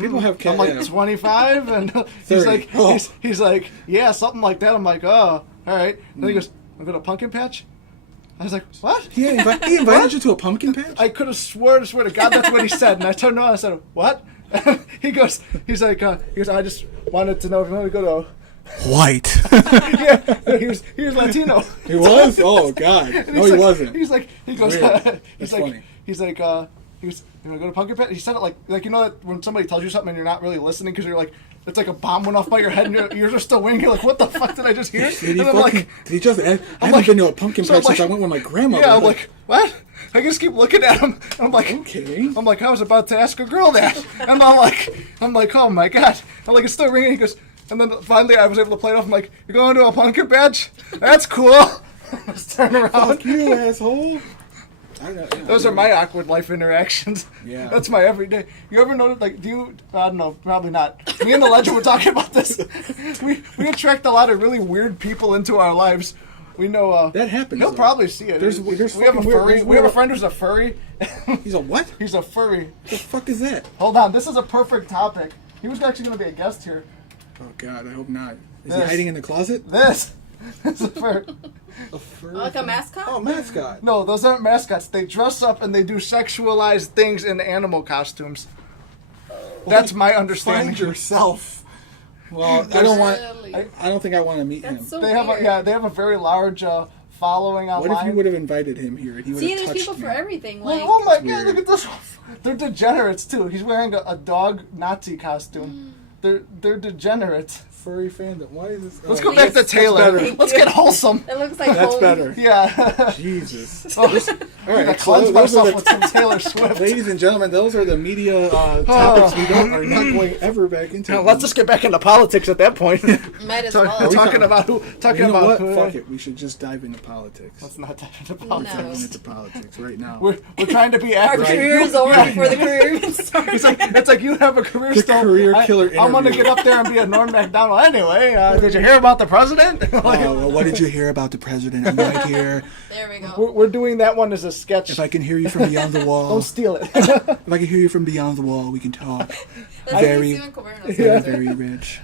People have I'm like yeah. 25, and he's 30. like, Oh. he's like, yeah, something like that. I'm like, oh, all right. And then he goes, I'm going to pumpkin patch. I was like, what? He invited you to a pumpkin patch? I could have swear to God that's what he said. And I turned around and I said, what? He's like, I just wanted to know if you want to go White. to, yeah, he was Latino. He was? Oh God. And No, he's he like, wasn't. He's like, he goes, Weird. he's That's like, funny. he's like, he was, you want to go to pumpkin patch? He said it like you know that when somebody tells you something and you're not really listening because you're like, it's like a bomb went off by your head and your ears are still ringing. You're like, what the fuck did I just hear? Did And he I'm like, did he just? I haven't like- been to a pumpkin so patch I'm since I like- went with my grandmother. yeah, I'm like, what? I just keep looking at him. And I'm like, Okay. I'm like, I was about to ask a girl that, and I'm like, oh my god. I'm like, it's still ringing. He goes, and then finally I was able to play it off. I'm like, you're going to a pumpkin patch? That's cool. Just turn around. Fuck you, asshole. I know, yeah. Those are my awkward life interactions. Yeah. That's my everyday. You ever notice, like, I don't know, probably not. Me and the legend were talking about this. We attract a lot of really weird people into our lives. We know, That happens, You'll though. probably see it. There's we have a fucking weird- furry. We have a friend who's a furry. He's a what? He's a furry. What the fuck is that? Hold on, this is a perfect topic. He was actually going to be a guest here. Oh God, I hope not. Is he This. hiding in the closet? This is a fur. A fur? Like a mascot? Oh, mascot. No, those aren't mascots. They dress up and they do sexualized things in animal costumes. That's my understanding. Find yourself. Well, I don't want. Really? I don't think I want to meet him. That's so They have weird. they have a very large following online. What if you would have invited him here and he would See, have there's touched people me? for everything. Well, Like, oh my Weird. god, look at this. They're degenerates too. He's wearing a dog Nazi costume. They're degenerates. Furry fandom. Why is this? Let's oh, go Please. back to that's Taylor. better. Let's get wholesome. It looks like That's home. better. Yeah. Jesus. Oh, All I right, cleanse so those myself are with the, some Taylor Swift. ladies and gentlemen, those are the media topics we are not going ever back into. Let's just get back into politics at that point. Might as Talk- well. talking about who? Talking You know about what? who? Fuck it. We should just dive into politics. Let's not dive into No. politics. Diving into politics right now. We're trying to be Our actors. career is over before the career even started. It's like you have a career The still. career killer I'm gonna interview. get up there and be a Norm Macdonald anyway. Did you hear about the president? Well, what did you hear about the president? I'm right here. There we go. We're doing that one as a sketch. If I can hear you from beyond the wall, Don't steal it. if I can hear you from beyond the wall, we can talk. Let's very- see Steven Colbert's Very, answer. very rich.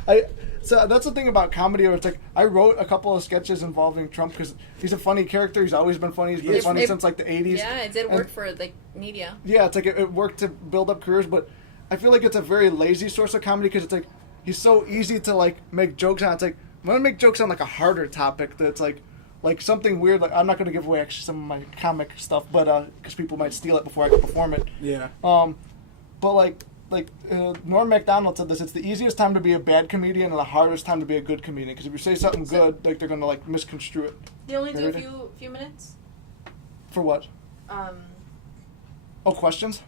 So that's the thing about comedy. Where it's like I wrote a couple of sketches involving Trump because he's a funny character. He's always been funny. He's been Yes. funny It- since like the '80s. Yeah, it did work for like media. Yeah, it's like it worked to build up careers, but I feel like it's a very lazy source of comedy because it's like he's so easy to like make jokes on. It's like I'm gonna make jokes on like a harder topic that's like something weird. Like I'm not gonna give away actually some of my comic stuff, but because people might steal it before I can perform it. Yeah. But like Norm Macdonald said this: it's the easiest time to be a bad comedian and the hardest time to be a good comedian. Because if you say something good, like they're gonna like misconstrue it. You only do a Everything. few minutes. For what? Oh, questions?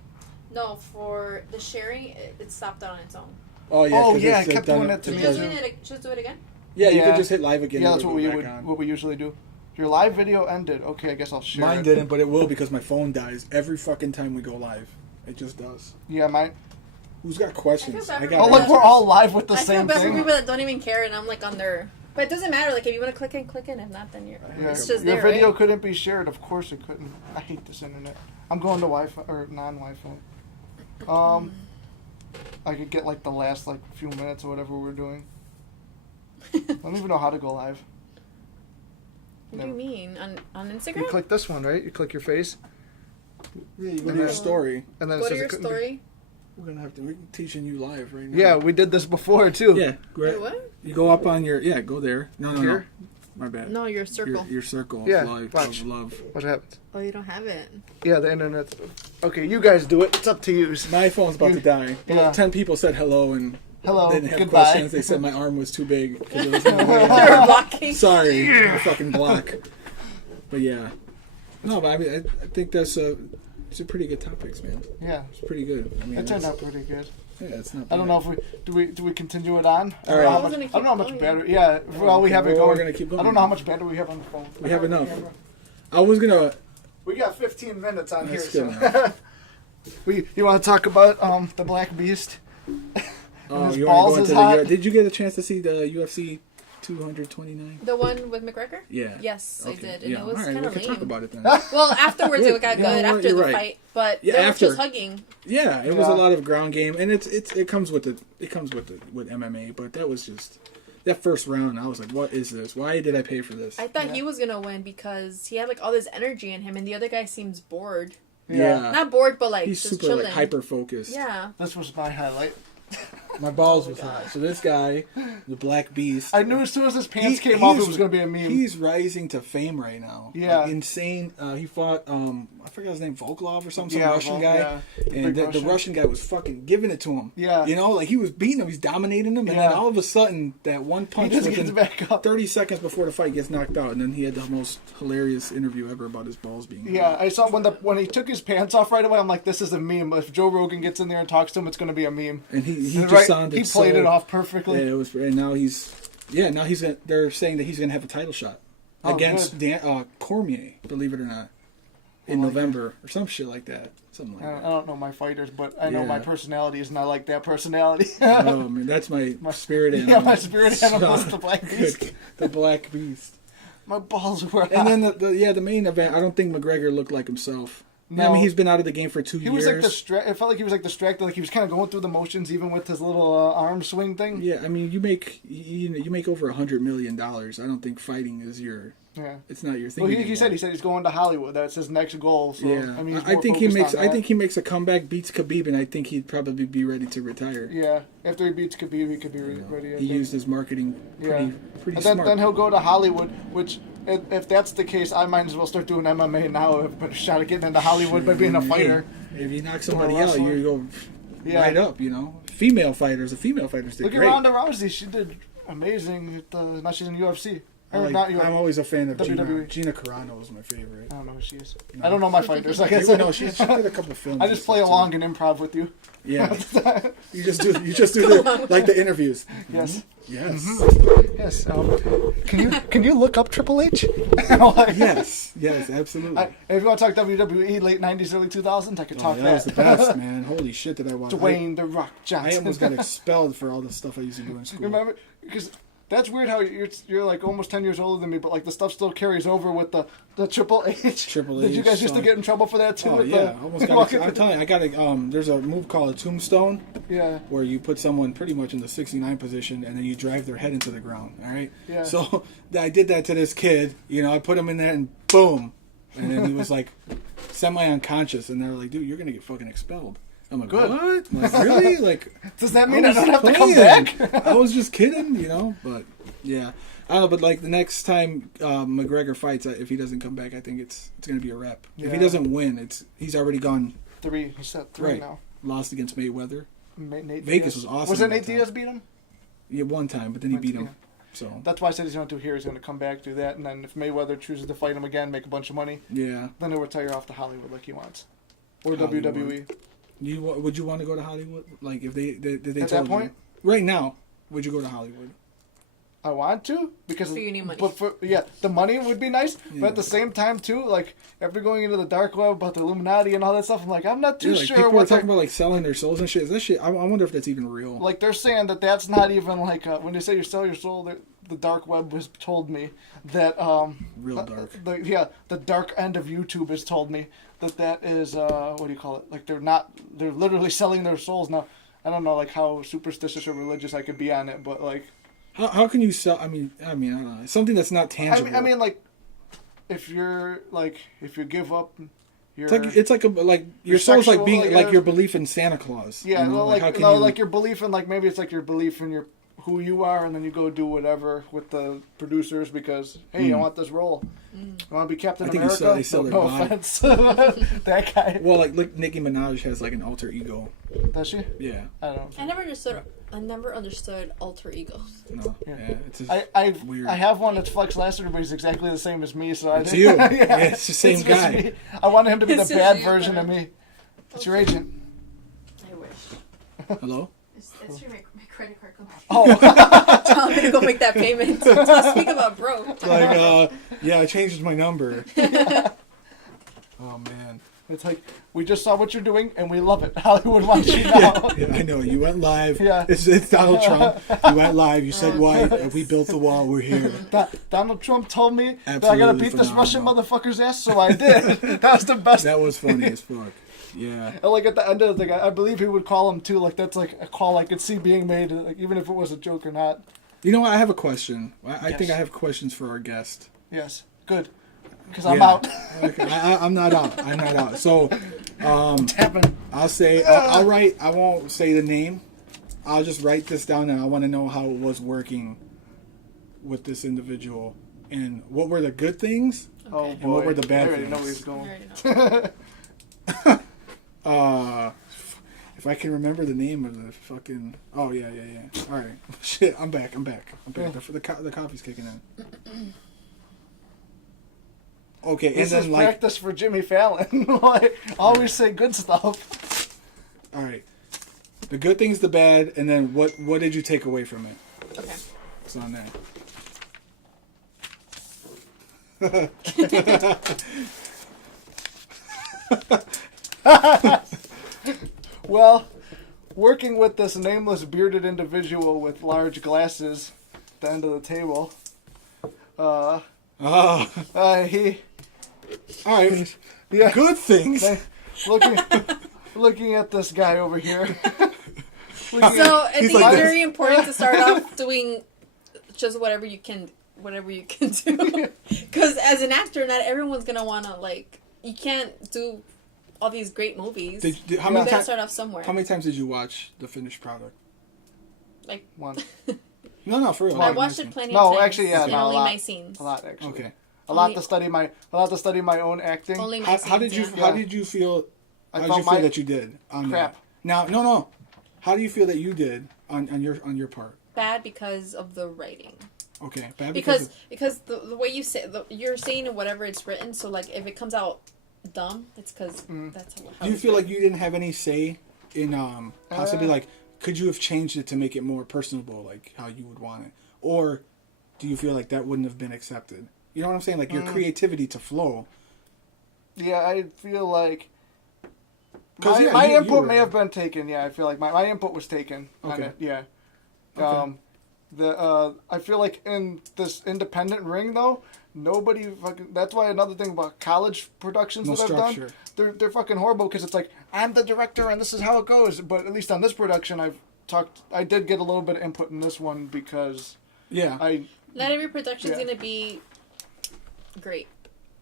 No, for the sharing, it stopped on its own. Oh yeah. Oh, 'cause yeah, it's, I kept done doing it that to me because- too. Just do it again. Yeah, you Yeah. could just hit live again. Yeah, and that's it'll what go we back on. what we usually do. Your live video ended. Okay, I guess I'll share Mine it. didn't, but it will because my phone dies every fucking time we go live. It just does. Yeah, mine. Who's got questions? I feel bad for got. Oh, look, we're all live with the I feel same bad for thing. people that don't even care, and I'm like on their. But it doesn't matter. Like if you want to click in, click in. If not, then you're. Yeah. It's just Your there, video right? couldn't be shared. Of course it couldn't. I hate this internet. I'm going to Wi-Fi or non-Wi-Fi. I could get like the last like few minutes or whatever we're doing. I don't even know how to go live. What do you mean on You Instagram? click this one, right? You click your face, Yeah, you go to And your then- story. and then it Go to says your it couldn't be- story. We're gonna have to. We're teaching you live right now. Yeah, we did this before too. Yeah. Great. Wait, what? You go up on your. Yeah, go there. No, no, Here? no. My bad. No, your circle. Your circle Yeah, of life watch. of love. What happens? Oh, you don't have it. Yeah, the internet. Okay, you guys do it. It's up to you. My phone's about to die. Yeah. 10 people said hello and Hello. didn't have Goodbye. questions. They said my arm was too big. 'Cause there was no way. You're blocking. Sorry, I fucking block. But yeah, no, but I mean, I think that's it's a pretty good topics, man. Yeah, It's pretty good. I mean, it turned that's- out pretty good. Yeah, it's not. I don't bad. know if do we continue it on? All right. I I was gonna don't know how much keep battery. Yeah, well, we Okay, have it well, going. we're gonna keep going. I don't know how much battery we have on the phone. We have enough. I was gonna. We got 15 minutes on That's here. good So. You want to talk about the Black Beast? Oh, his you balls want is to go hot. into the? Did you get a chance to see the UFC 229? The one with McGregor? Yeah. Yes, I Okay. did, and Yeah. it was All right, kind we of can lame. talk about it then. Well, afterwards it got Yeah, good you're after the right. fight, but Yeah, they were after. just hugging. Yeah, it was a Yeah. lot of ground game, and it comes with with MMA. But that was just that first round. I was like, what is this? Why did I pay for this? I thought Yeah. he was gonna win because he had like all this energy in him, and the other guy seems bored. Yeah. Not bored, but like He's just super chilling. like hyper focused. Yeah. This was my highlight. My balls was hot. So this guy, the Black Beast. I knew as soon as his pants he- came off, it he's- was going to be a meme. He's rising to fame right now. Yeah. Like, insane. He fought I forgot his name, Volkov or some Yeah, Russian guy. yeah. And Big the Russian guy was fucking giving it to him. Yeah. You know, like he was beating him, he's dominating him, and Yeah. then all of a sudden that one punch just within gets back up. 30 seconds before the fight gets knocked out, and then he had the most hilarious interview ever about his balls being Yeah, I saw when he took his pants off right away. I'm like, this is a meme. If Joe Rogan gets in there and talks to him, it's going to be a meme. and he And just sounded he played so, it off perfectly. Yeah, it was, and now he's they're saying that he's gonna have a title shot Oh, against Cormier, believe it or not, in November or some shit like that, something like I that. don't know my fighters, but I know Yeah. my personality is not like that personality. Oh man, that's my spirit animal. Yeah, my spirit animal is the Black Beast. The Black Beast. My balls were hot. And then the main event, I don't think McGregor looked like himself. I No. mean, he's been out of the game for 2 He years. was like it felt like he was like distracted, like he was kind of going through the motions, even with his little arm swing thing. Yeah, I mean, you make over $100 million. I don't think fighting is Yeah. it's not your thing. Well, he anymore. said he's going to Hollywood. That's his next goal. So, Yeah, I mean, he's I more think he focused makes. on I that. think he makes a comeback, beats Khabib, and I think he'd probably be ready to retire. Yeah, after he beats Khabib, he could be ready. I He think. used his marketing pretty And then, smart. then he'll go to Hollywood, which, if that's the case, I might as well start doing MMA now. I have a better shot at getting into Hollywood by being a fighter. If you knock somebody Or a out, wrestler. you go Yeah. right up. You know, female fighters. The female fighters did Look at great. Ronda Rousey. She did amazing. Now she's in UFC. Or not UFC. I'm always a fan of WWE. Gina Carano is my favorite. I don't know who she is. No. I don't know my fighters. I guess You know, she did a couple films. I and just play stuff, too. along and improv with you. Yeah. You just do the interviews. Yes. Yes. Yes. Can you look up Triple H? Like, Yes. Yes. Absolutely. if you want to talk WWE, late '90s, early 2000s, I could talk that was the best, man. Holy shit, did I watch? Dwayne the Rock I Johnson. almost got expelled for all the stuff I used to do in school. Remember? Because that's weird how you're like almost 10 years older than me, but like the stuff still carries over with the Triple H. Triple Did you H, guys used to son. get in trouble for that too? Oh with yeah, the, almost got. I'm telling you, I got a. There's a move called a tombstone. Yeah. Where you put someone pretty much in the 69 position and then you drive their head into the ground. All right. Yeah. So I did that to this kid. You know, I put him in there and boom, and then he was like semi-unconscious, and they're like, "Dude, you're gonna get fucking expelled." I'm like, Good. "What? I'm like, really? Like, Does that mean I was don't have to come playing. back? I was just kidding, you know. But yeah, I don't know. But like the next time McGregor fights, if he doesn't come back, I think it's gonna be a wrap. If Yeah. he doesn't win, he's already gone. 3. He said 3 Right. now. Lost against Mayweather. Nate Vegas Diaz. was awesome Was it that Nate time. Diaz beat him? Yeah, one time, but then he beat him. Yeah. So That's why I said he's going to do here. He's going to come back, do that, and then if Mayweather chooses to fight him again, make a bunch of money, yeah. then he'll retire off to Hollywood like he wants. Or Hollywood. WWE. Would you want to go to Hollywood? Like if they At told that point? you right now, would you go to Hollywood? I want to because For you need money. But the money would be nice. Yeah. But at the same time too, like if they're going into the dark web about the Illuminati and all that stuff, I'm like I'm not too Yeah, like sure people what are talking about like selling their souls and shit. Is that shit? I wonder if that's even real. like they're saying that's not even like when they say you sell your soul. The dark web has told me that Real dark. The dark end of YouTube has told me that is what do you call it? Like they're literally selling their souls now. I don't know like how superstitious or religious I could be on it, but like How can you sell? I mean, I don't know. Something that's not tangible. I mean like if you give up your it's like your your soul's like sexual, being like, like your belief in Santa Claus. yeah, you know? well, how can like your belief in like maybe it's like your belief in who you are, and then you go do whatever with the producers because hey, I want this role. I want to be Captain I think America. they sell their no body. offense, that guy. Well, like Nicki Minaj has like an alter ego. Does she? Yeah. I don't. I never understood alter egos. No. Yeah. It's just weird. I have one that's Flex Lasseter, but he's exactly the same as me. So It's I you. yeah, Yeah, it's the same it's just guy. me. I wanted him to be the It's just bad you, version of better. me. It's your agent. I wish. Hello. It's your my credit card company. Oh, Tell me to go make that payment. Don't speak about broke. Like, yeah, I changed my number. Oh man. it's like we just saw what you're doing and we love it. Hollywood wants you now. Yeah, I know. You went live. Yeah. It's Donald Trump. You went live. You said white. And we built the wall. We're here. Donald Trump told me that I gotta Absolutely beat this Russian phenomenal. motherfucker's ass, so I did. That was the best. That was funny as fuck. Yeah. And like at the end of the thing, I believe he would call him too. Like that's like a call I could see being made, like even if it was a joke or not. You know what? I have a question. I Yes. think I have questions for our guest. Yes, good, because I'm Yeah. out. Okay. I'm not out. I'm not out. So, Tapping. I'll say I'll write. I won't say the name. I'll just write this down, and I want to know how it was working with this individual, and what were the good things. Oh boy. And what were the bad I already know things? where he's I going. already know. If I can remember the name of the fucking. Oh yeah. All right. Shit. I'm back. Yeah. The coffee's kicking in. Okay, This and is then like. practice for Jimmy Fallon. Like, always say good stuff. All right. The good things, the bad, and then what did you take away from it? Okay. It's on there. Well, working with this nameless bearded individual with large glasses at the end of the table, Oh, he all right. yeah. Good things. Looking at this guy over here. So I think like it's this. very important to start off doing just whatever you can do. Because as an actor, not everyone's gonna wanna like. You can't do all these great movies. How You many better start off somewhere. How many times did you watch the finished product? Like One. No, for real. I watched it plenty No, of times. actually, yeah, and no, a only lot. my scenes. A lot actually. Okay. A lot Only- to study my own acting. Only my How scenes. did you yeah. How did you feel? I How did felt you feel my that you did on crap. that? Now, no. How do you feel that you did on your part? Bad because of the writing. Okay, bad Because the way you say you're saying whatever it's written. So like if it comes out dumb, it's because that's how. do you it's feel like written. you didn't have any say in possibly like could you have changed it to make it more personable, like how you would want it, or do you feel like that wouldn't have been accepted? You know what I'm saying? Like your creativity to flow. Yeah, I feel like 'Cause, my you input were- may have been taken. Yeah, I feel like my input was taken. On Okay. it, yeah. Okay. I feel like in this independent ring though, nobody fucking. That's why another thing about college productions No that I've done, structure. they're fucking horrible because it's like I'm the director and this is how it goes. But at least on this production, I did get a little bit of input in this one because Yeah. Not every production's Yeah. gonna be great.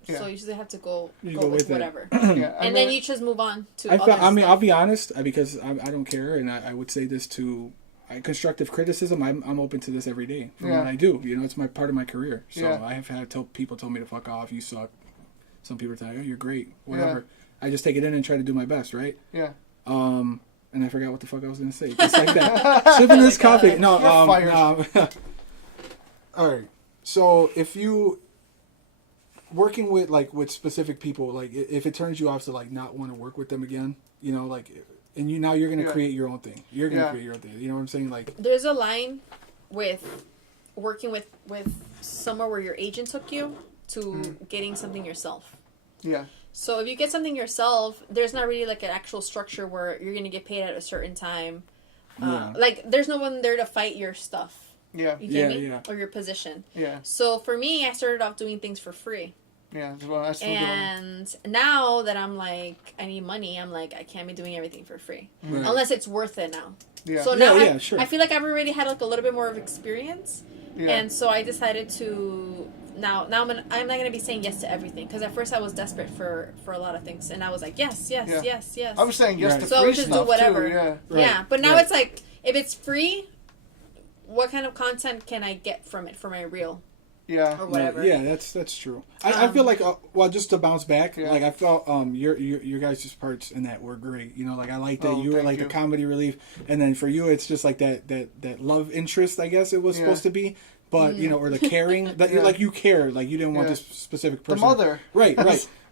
Yeah. So you just have to go You with it. whatever. yeah, And then you just move on to I other mean, stuff. I'll be honest, because I don't care, and I would say this to constructive criticism. I'm open to this every day from Yeah. what I do. You know, it's my part of my career. So Yeah. I have had people tell me to fuck off. You suck. Some people tell you, oh, you're great. Whatever. I just take it in and try to do my best, right? yeah. And I forgot what the fuck I was gonna say. Just like that. Sipping this coffee. No. You're fired. All right. So if you working with specific people, like if it turns you off to like not want to work with them again, you know, like, and now you're gonna Yeah. create your own thing. You're gonna Yeah. create your own thing. You know what I'm saying? Like, There's a line with working with somewhere where your agent took you to getting something yourself. Yeah. So if you get something yourself, there's not really like an actual structure where you're gonna get paid at a certain time. Yeah. Like there's no one there to fight your stuff. Yeah. You get Yeah, me? yeah. Or your position. Yeah. So for me, I started off doing things for free. Yeah. Well, I still doing. And now that I'm like, I need money, I'm like, I can't be doing everything for free. Right. Unless it's worth it now. Yeah. So Yeah, now yeah, sure. I feel like I've already had like a little bit more of experience. Yeah. And so I decided to now I'm not gonna be saying yes to everything, because at first I was desperate for a lot of things, and I was like yes, Yeah. yes. I was saying yes Right. to So I free would just do stuff whatever. too. Yeah. Right, Yeah, but now right. it's like if it's free, what kind of content can I get from it for my reel Yeah. or whatever? Yeah, that's true. I feel like well, just to bounce back, Yeah. like I felt your guys' parts in that were great. You know, like I like that Oh, you were thank like you. the comedy relief, and then for you, it's just like that love interest. I guess it was Yeah. supposed to be, but you know, or the caring that Yeah. like you care, like you didn't want Yeah. this specific The person. mother. Right.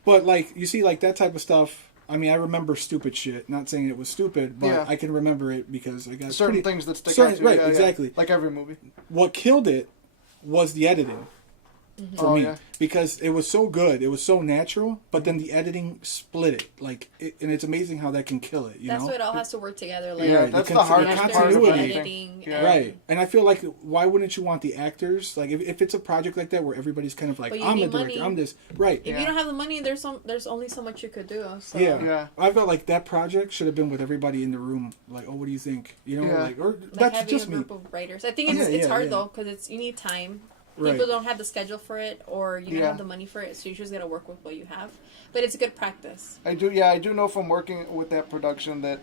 But like you see, like that type of stuff. I mean, I remember stupid shit. Not saying it was stupid, but Yeah. I can remember it because I got Certain pretty- things that stick certain- out to you. right, Yeah, yeah. exactly. Like every movie. What killed it was the editing. For Oh, me, yeah. because it was so good, it was so natural, but then the editing split it, and it's amazing how that can kill it. You That's know, why it all has to work together. Like Yeah, the that's the conti- hardest the part of continuity. anything. Yeah. right? And I feel like why wouldn't you want the actors? Like if it's a project like that where everybody's kind of like, But you I'm the need director, money. I'm this, right? If Yeah. you don't have the money, there's only so much you could do. So. Yeah. Yeah. I felt like that project should have been with everybody in the room. Like, oh, what do you think? You know, Yeah. like, or Like that's having just a me. group of writers. I think Yeah, it's yeah, hard yeah. though, because you need time. Right. People don't have the schedule for it, or you don't Yeah. have the money for it, so you just gotta work with what you have. But it's a good practice. I do know from working with that production that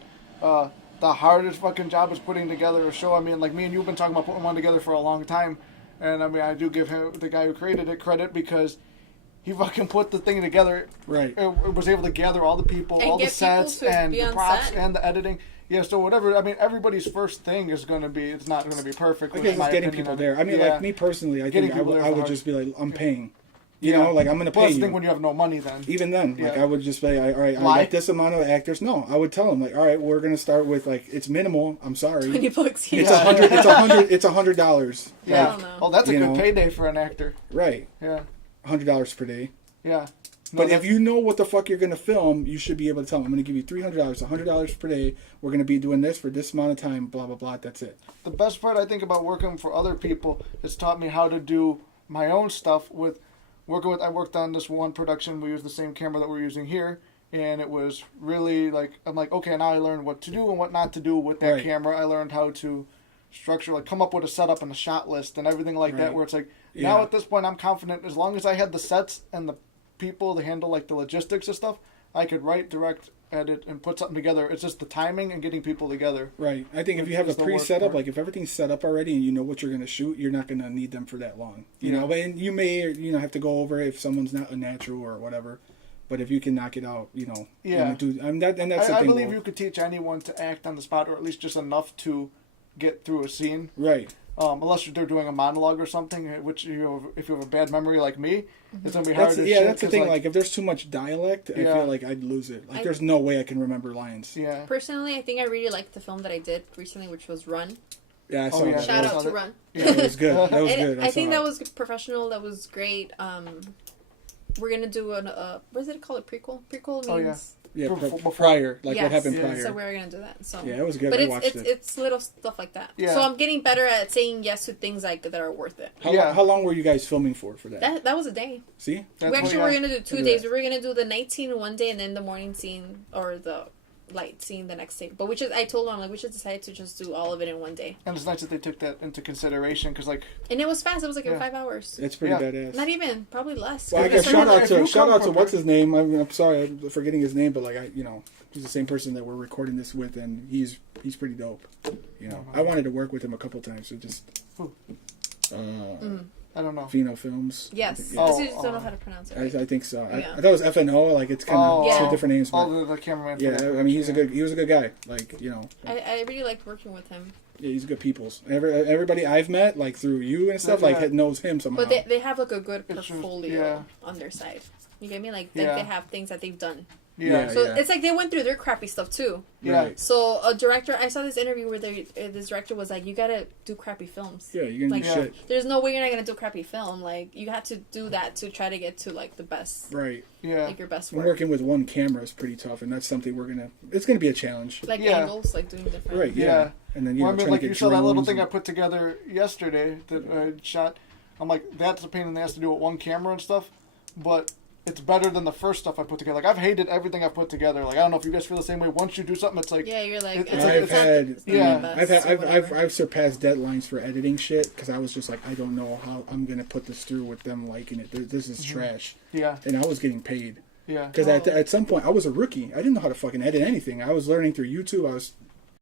the hardest fucking job is putting together a show. I mean, like me and you've been talking about putting one together for a long time, and I mean, I do give him, the guy who created it, credit because he fucking put the thing together. Right. It was able to gather all the people, And all the get people sets, to and be the on props, set. and the editing. Yeah, so whatever. I mean, everybody's first thing is going to be. It's not going to be perfect. I with guess my it's getting opinion people on it. there. I mean, Yeah. like me personally, I Getting think I people would, there I is would hard. just be like, I'm paying. You Yeah. know, like I'm gonna Plus, pay the you. thing when you have no money, then. Even then, like Yeah. I would just say, all right, I Lie? like this amount of actors. No, I would tell them like, all right, we're gonna start with like it's minimal. I'm sorry, $20 it's Yeah. $100. It's $100. Yeah. Hell no. Oh, that's a You good know. payday for an actor. Right, Yeah. $100 per day. Yeah. No, But if that's- you know what the fuck you're gonna film, you should be able to tell them, I'm gonna give you $300, $100 per day. We're gonna be doing this for this amount of time. Blah blah blah. That's it. the best part I think about working for other people is taught me how to do my own stuff with working with. I worked on this one production. We used the same camera that we're using here, and it was really like I'm like, okay, now I learned what to do and what not to do with that Right. camera. I learned how to structure, like come up with a setup and a shot list and everything like that. Right. Where it's like Yeah. now at this point I'm confident as long as I had the sets and the people to handle like the logistics and stuff, I could write, direct, edit, and put something together. It's just the timing and getting people together. Right. I think if you have a Is the worst pre-setup, part. like if everything's set up already and you know what you're gonna shoot, you're not gonna need them for that long. You Yeah. know, but and you may have to go over it if someone's not a natural or whatever. But if you can knock it out, Yeah. and that's the I thing. believe Will. you could teach anyone to act on the spot, or at least just enough to get through a scene. Right. Unless they're doing a monologue or something, which if you have a bad memory like me, it's gonna be hard. That's as yeah. shit, That's the 'cause, thing. Like, if there's too much dialect, I Yeah. feel like I'd lose it. Like, there's no way I can remember lines. yeah, Personally, I think I really liked the film that I did recently, which was Run. Yeah, I saw yeah. that. Shout that out was, to Run. yeah, that was good. That was And good. I think saw that it. was professional. That was great. We're gonna do what is it called? A prequel? Prequel means. Oh, Yeah, before- prior, like Yes. what happened Yeah. prior. So we're gonna do that. So Yeah, it was good. But I it's watched it's it. it's little stuff like that. Yeah. So I'm getting better at saying yes to things like that are worth it. How long were you guys filming for that? That was a day. See? That's We actually what- were yeah. gonna do 2 Look at days. that. We were gonna do the night scene one day and then the morning scene or the light scene the next day. But I told them, like, we should decide to just do all of it in one day. And it's nice that they took that into consideration because, like, And it was fast. It was like in Yeah. 5 hours. It's pretty Yeah. badass. Not even, probably less. Well, I If guess you shout come out to prepared- what's his name. I'm sorry, I'm forgetting his name, but like he's the same person that we're recording this with, and he's pretty dope. I wanted to work with him a couple times. So just Who? Mm. I don't know. Fino Films. Yes. I think, Because you Oh, just don't know how to pronounce it. I, Right? I think so. Yeah. I thought it was FNO. Like it's kind of Oh. two Yeah. different names, All but the cameraman. for yeah, that I mean he production, was a good guy. Like I really liked working with him. yeah, he's a good people's. Everybody I've met like through you and stuff Yeah. knows him somehow. But they have like a good It's just- portfolio yeah. on their side. You get me? Like Yeah. they have things that they've done. Yeah. So Yeah. it's like they went through their crappy stuff too. Yeah. Right. So a director, I saw this interview where this director was like, "You gotta do crappy films. Yeah, you're gonna Like, do Yeah. shit. There's no way you're not gonna do a crappy film. Like you have to do that to try to get to like the best, Right. Yeah. like your best And work, working with one camera is pretty tough, and that's something it's gonna be a challenge. like Yeah. angles, like doing different. Right. Yeah. Yeah. And then Well, I mean, trying like to get you saw that little drones thing I and- put together yesterday that I shot. I'm like, that's a pain in the ass to do with one camera and stuff, but it's better than the first stuff I put together. Like I've hated everything I've put together. Like I don't know if you guys feel the same way. Once you do something, it's like Yeah, you're like, It's I like- don't I've it's know if had, it's yeah. the I've best had, or whatever. I've surpassed deadlines for editing shit because I was just like, I don't know how I'm gonna put this through with them liking it. This is trash, yeah, and I was getting paid yeah. because at some point I was a rookie. I didn't know how to fucking edit anything. I was learning through YouTube. I was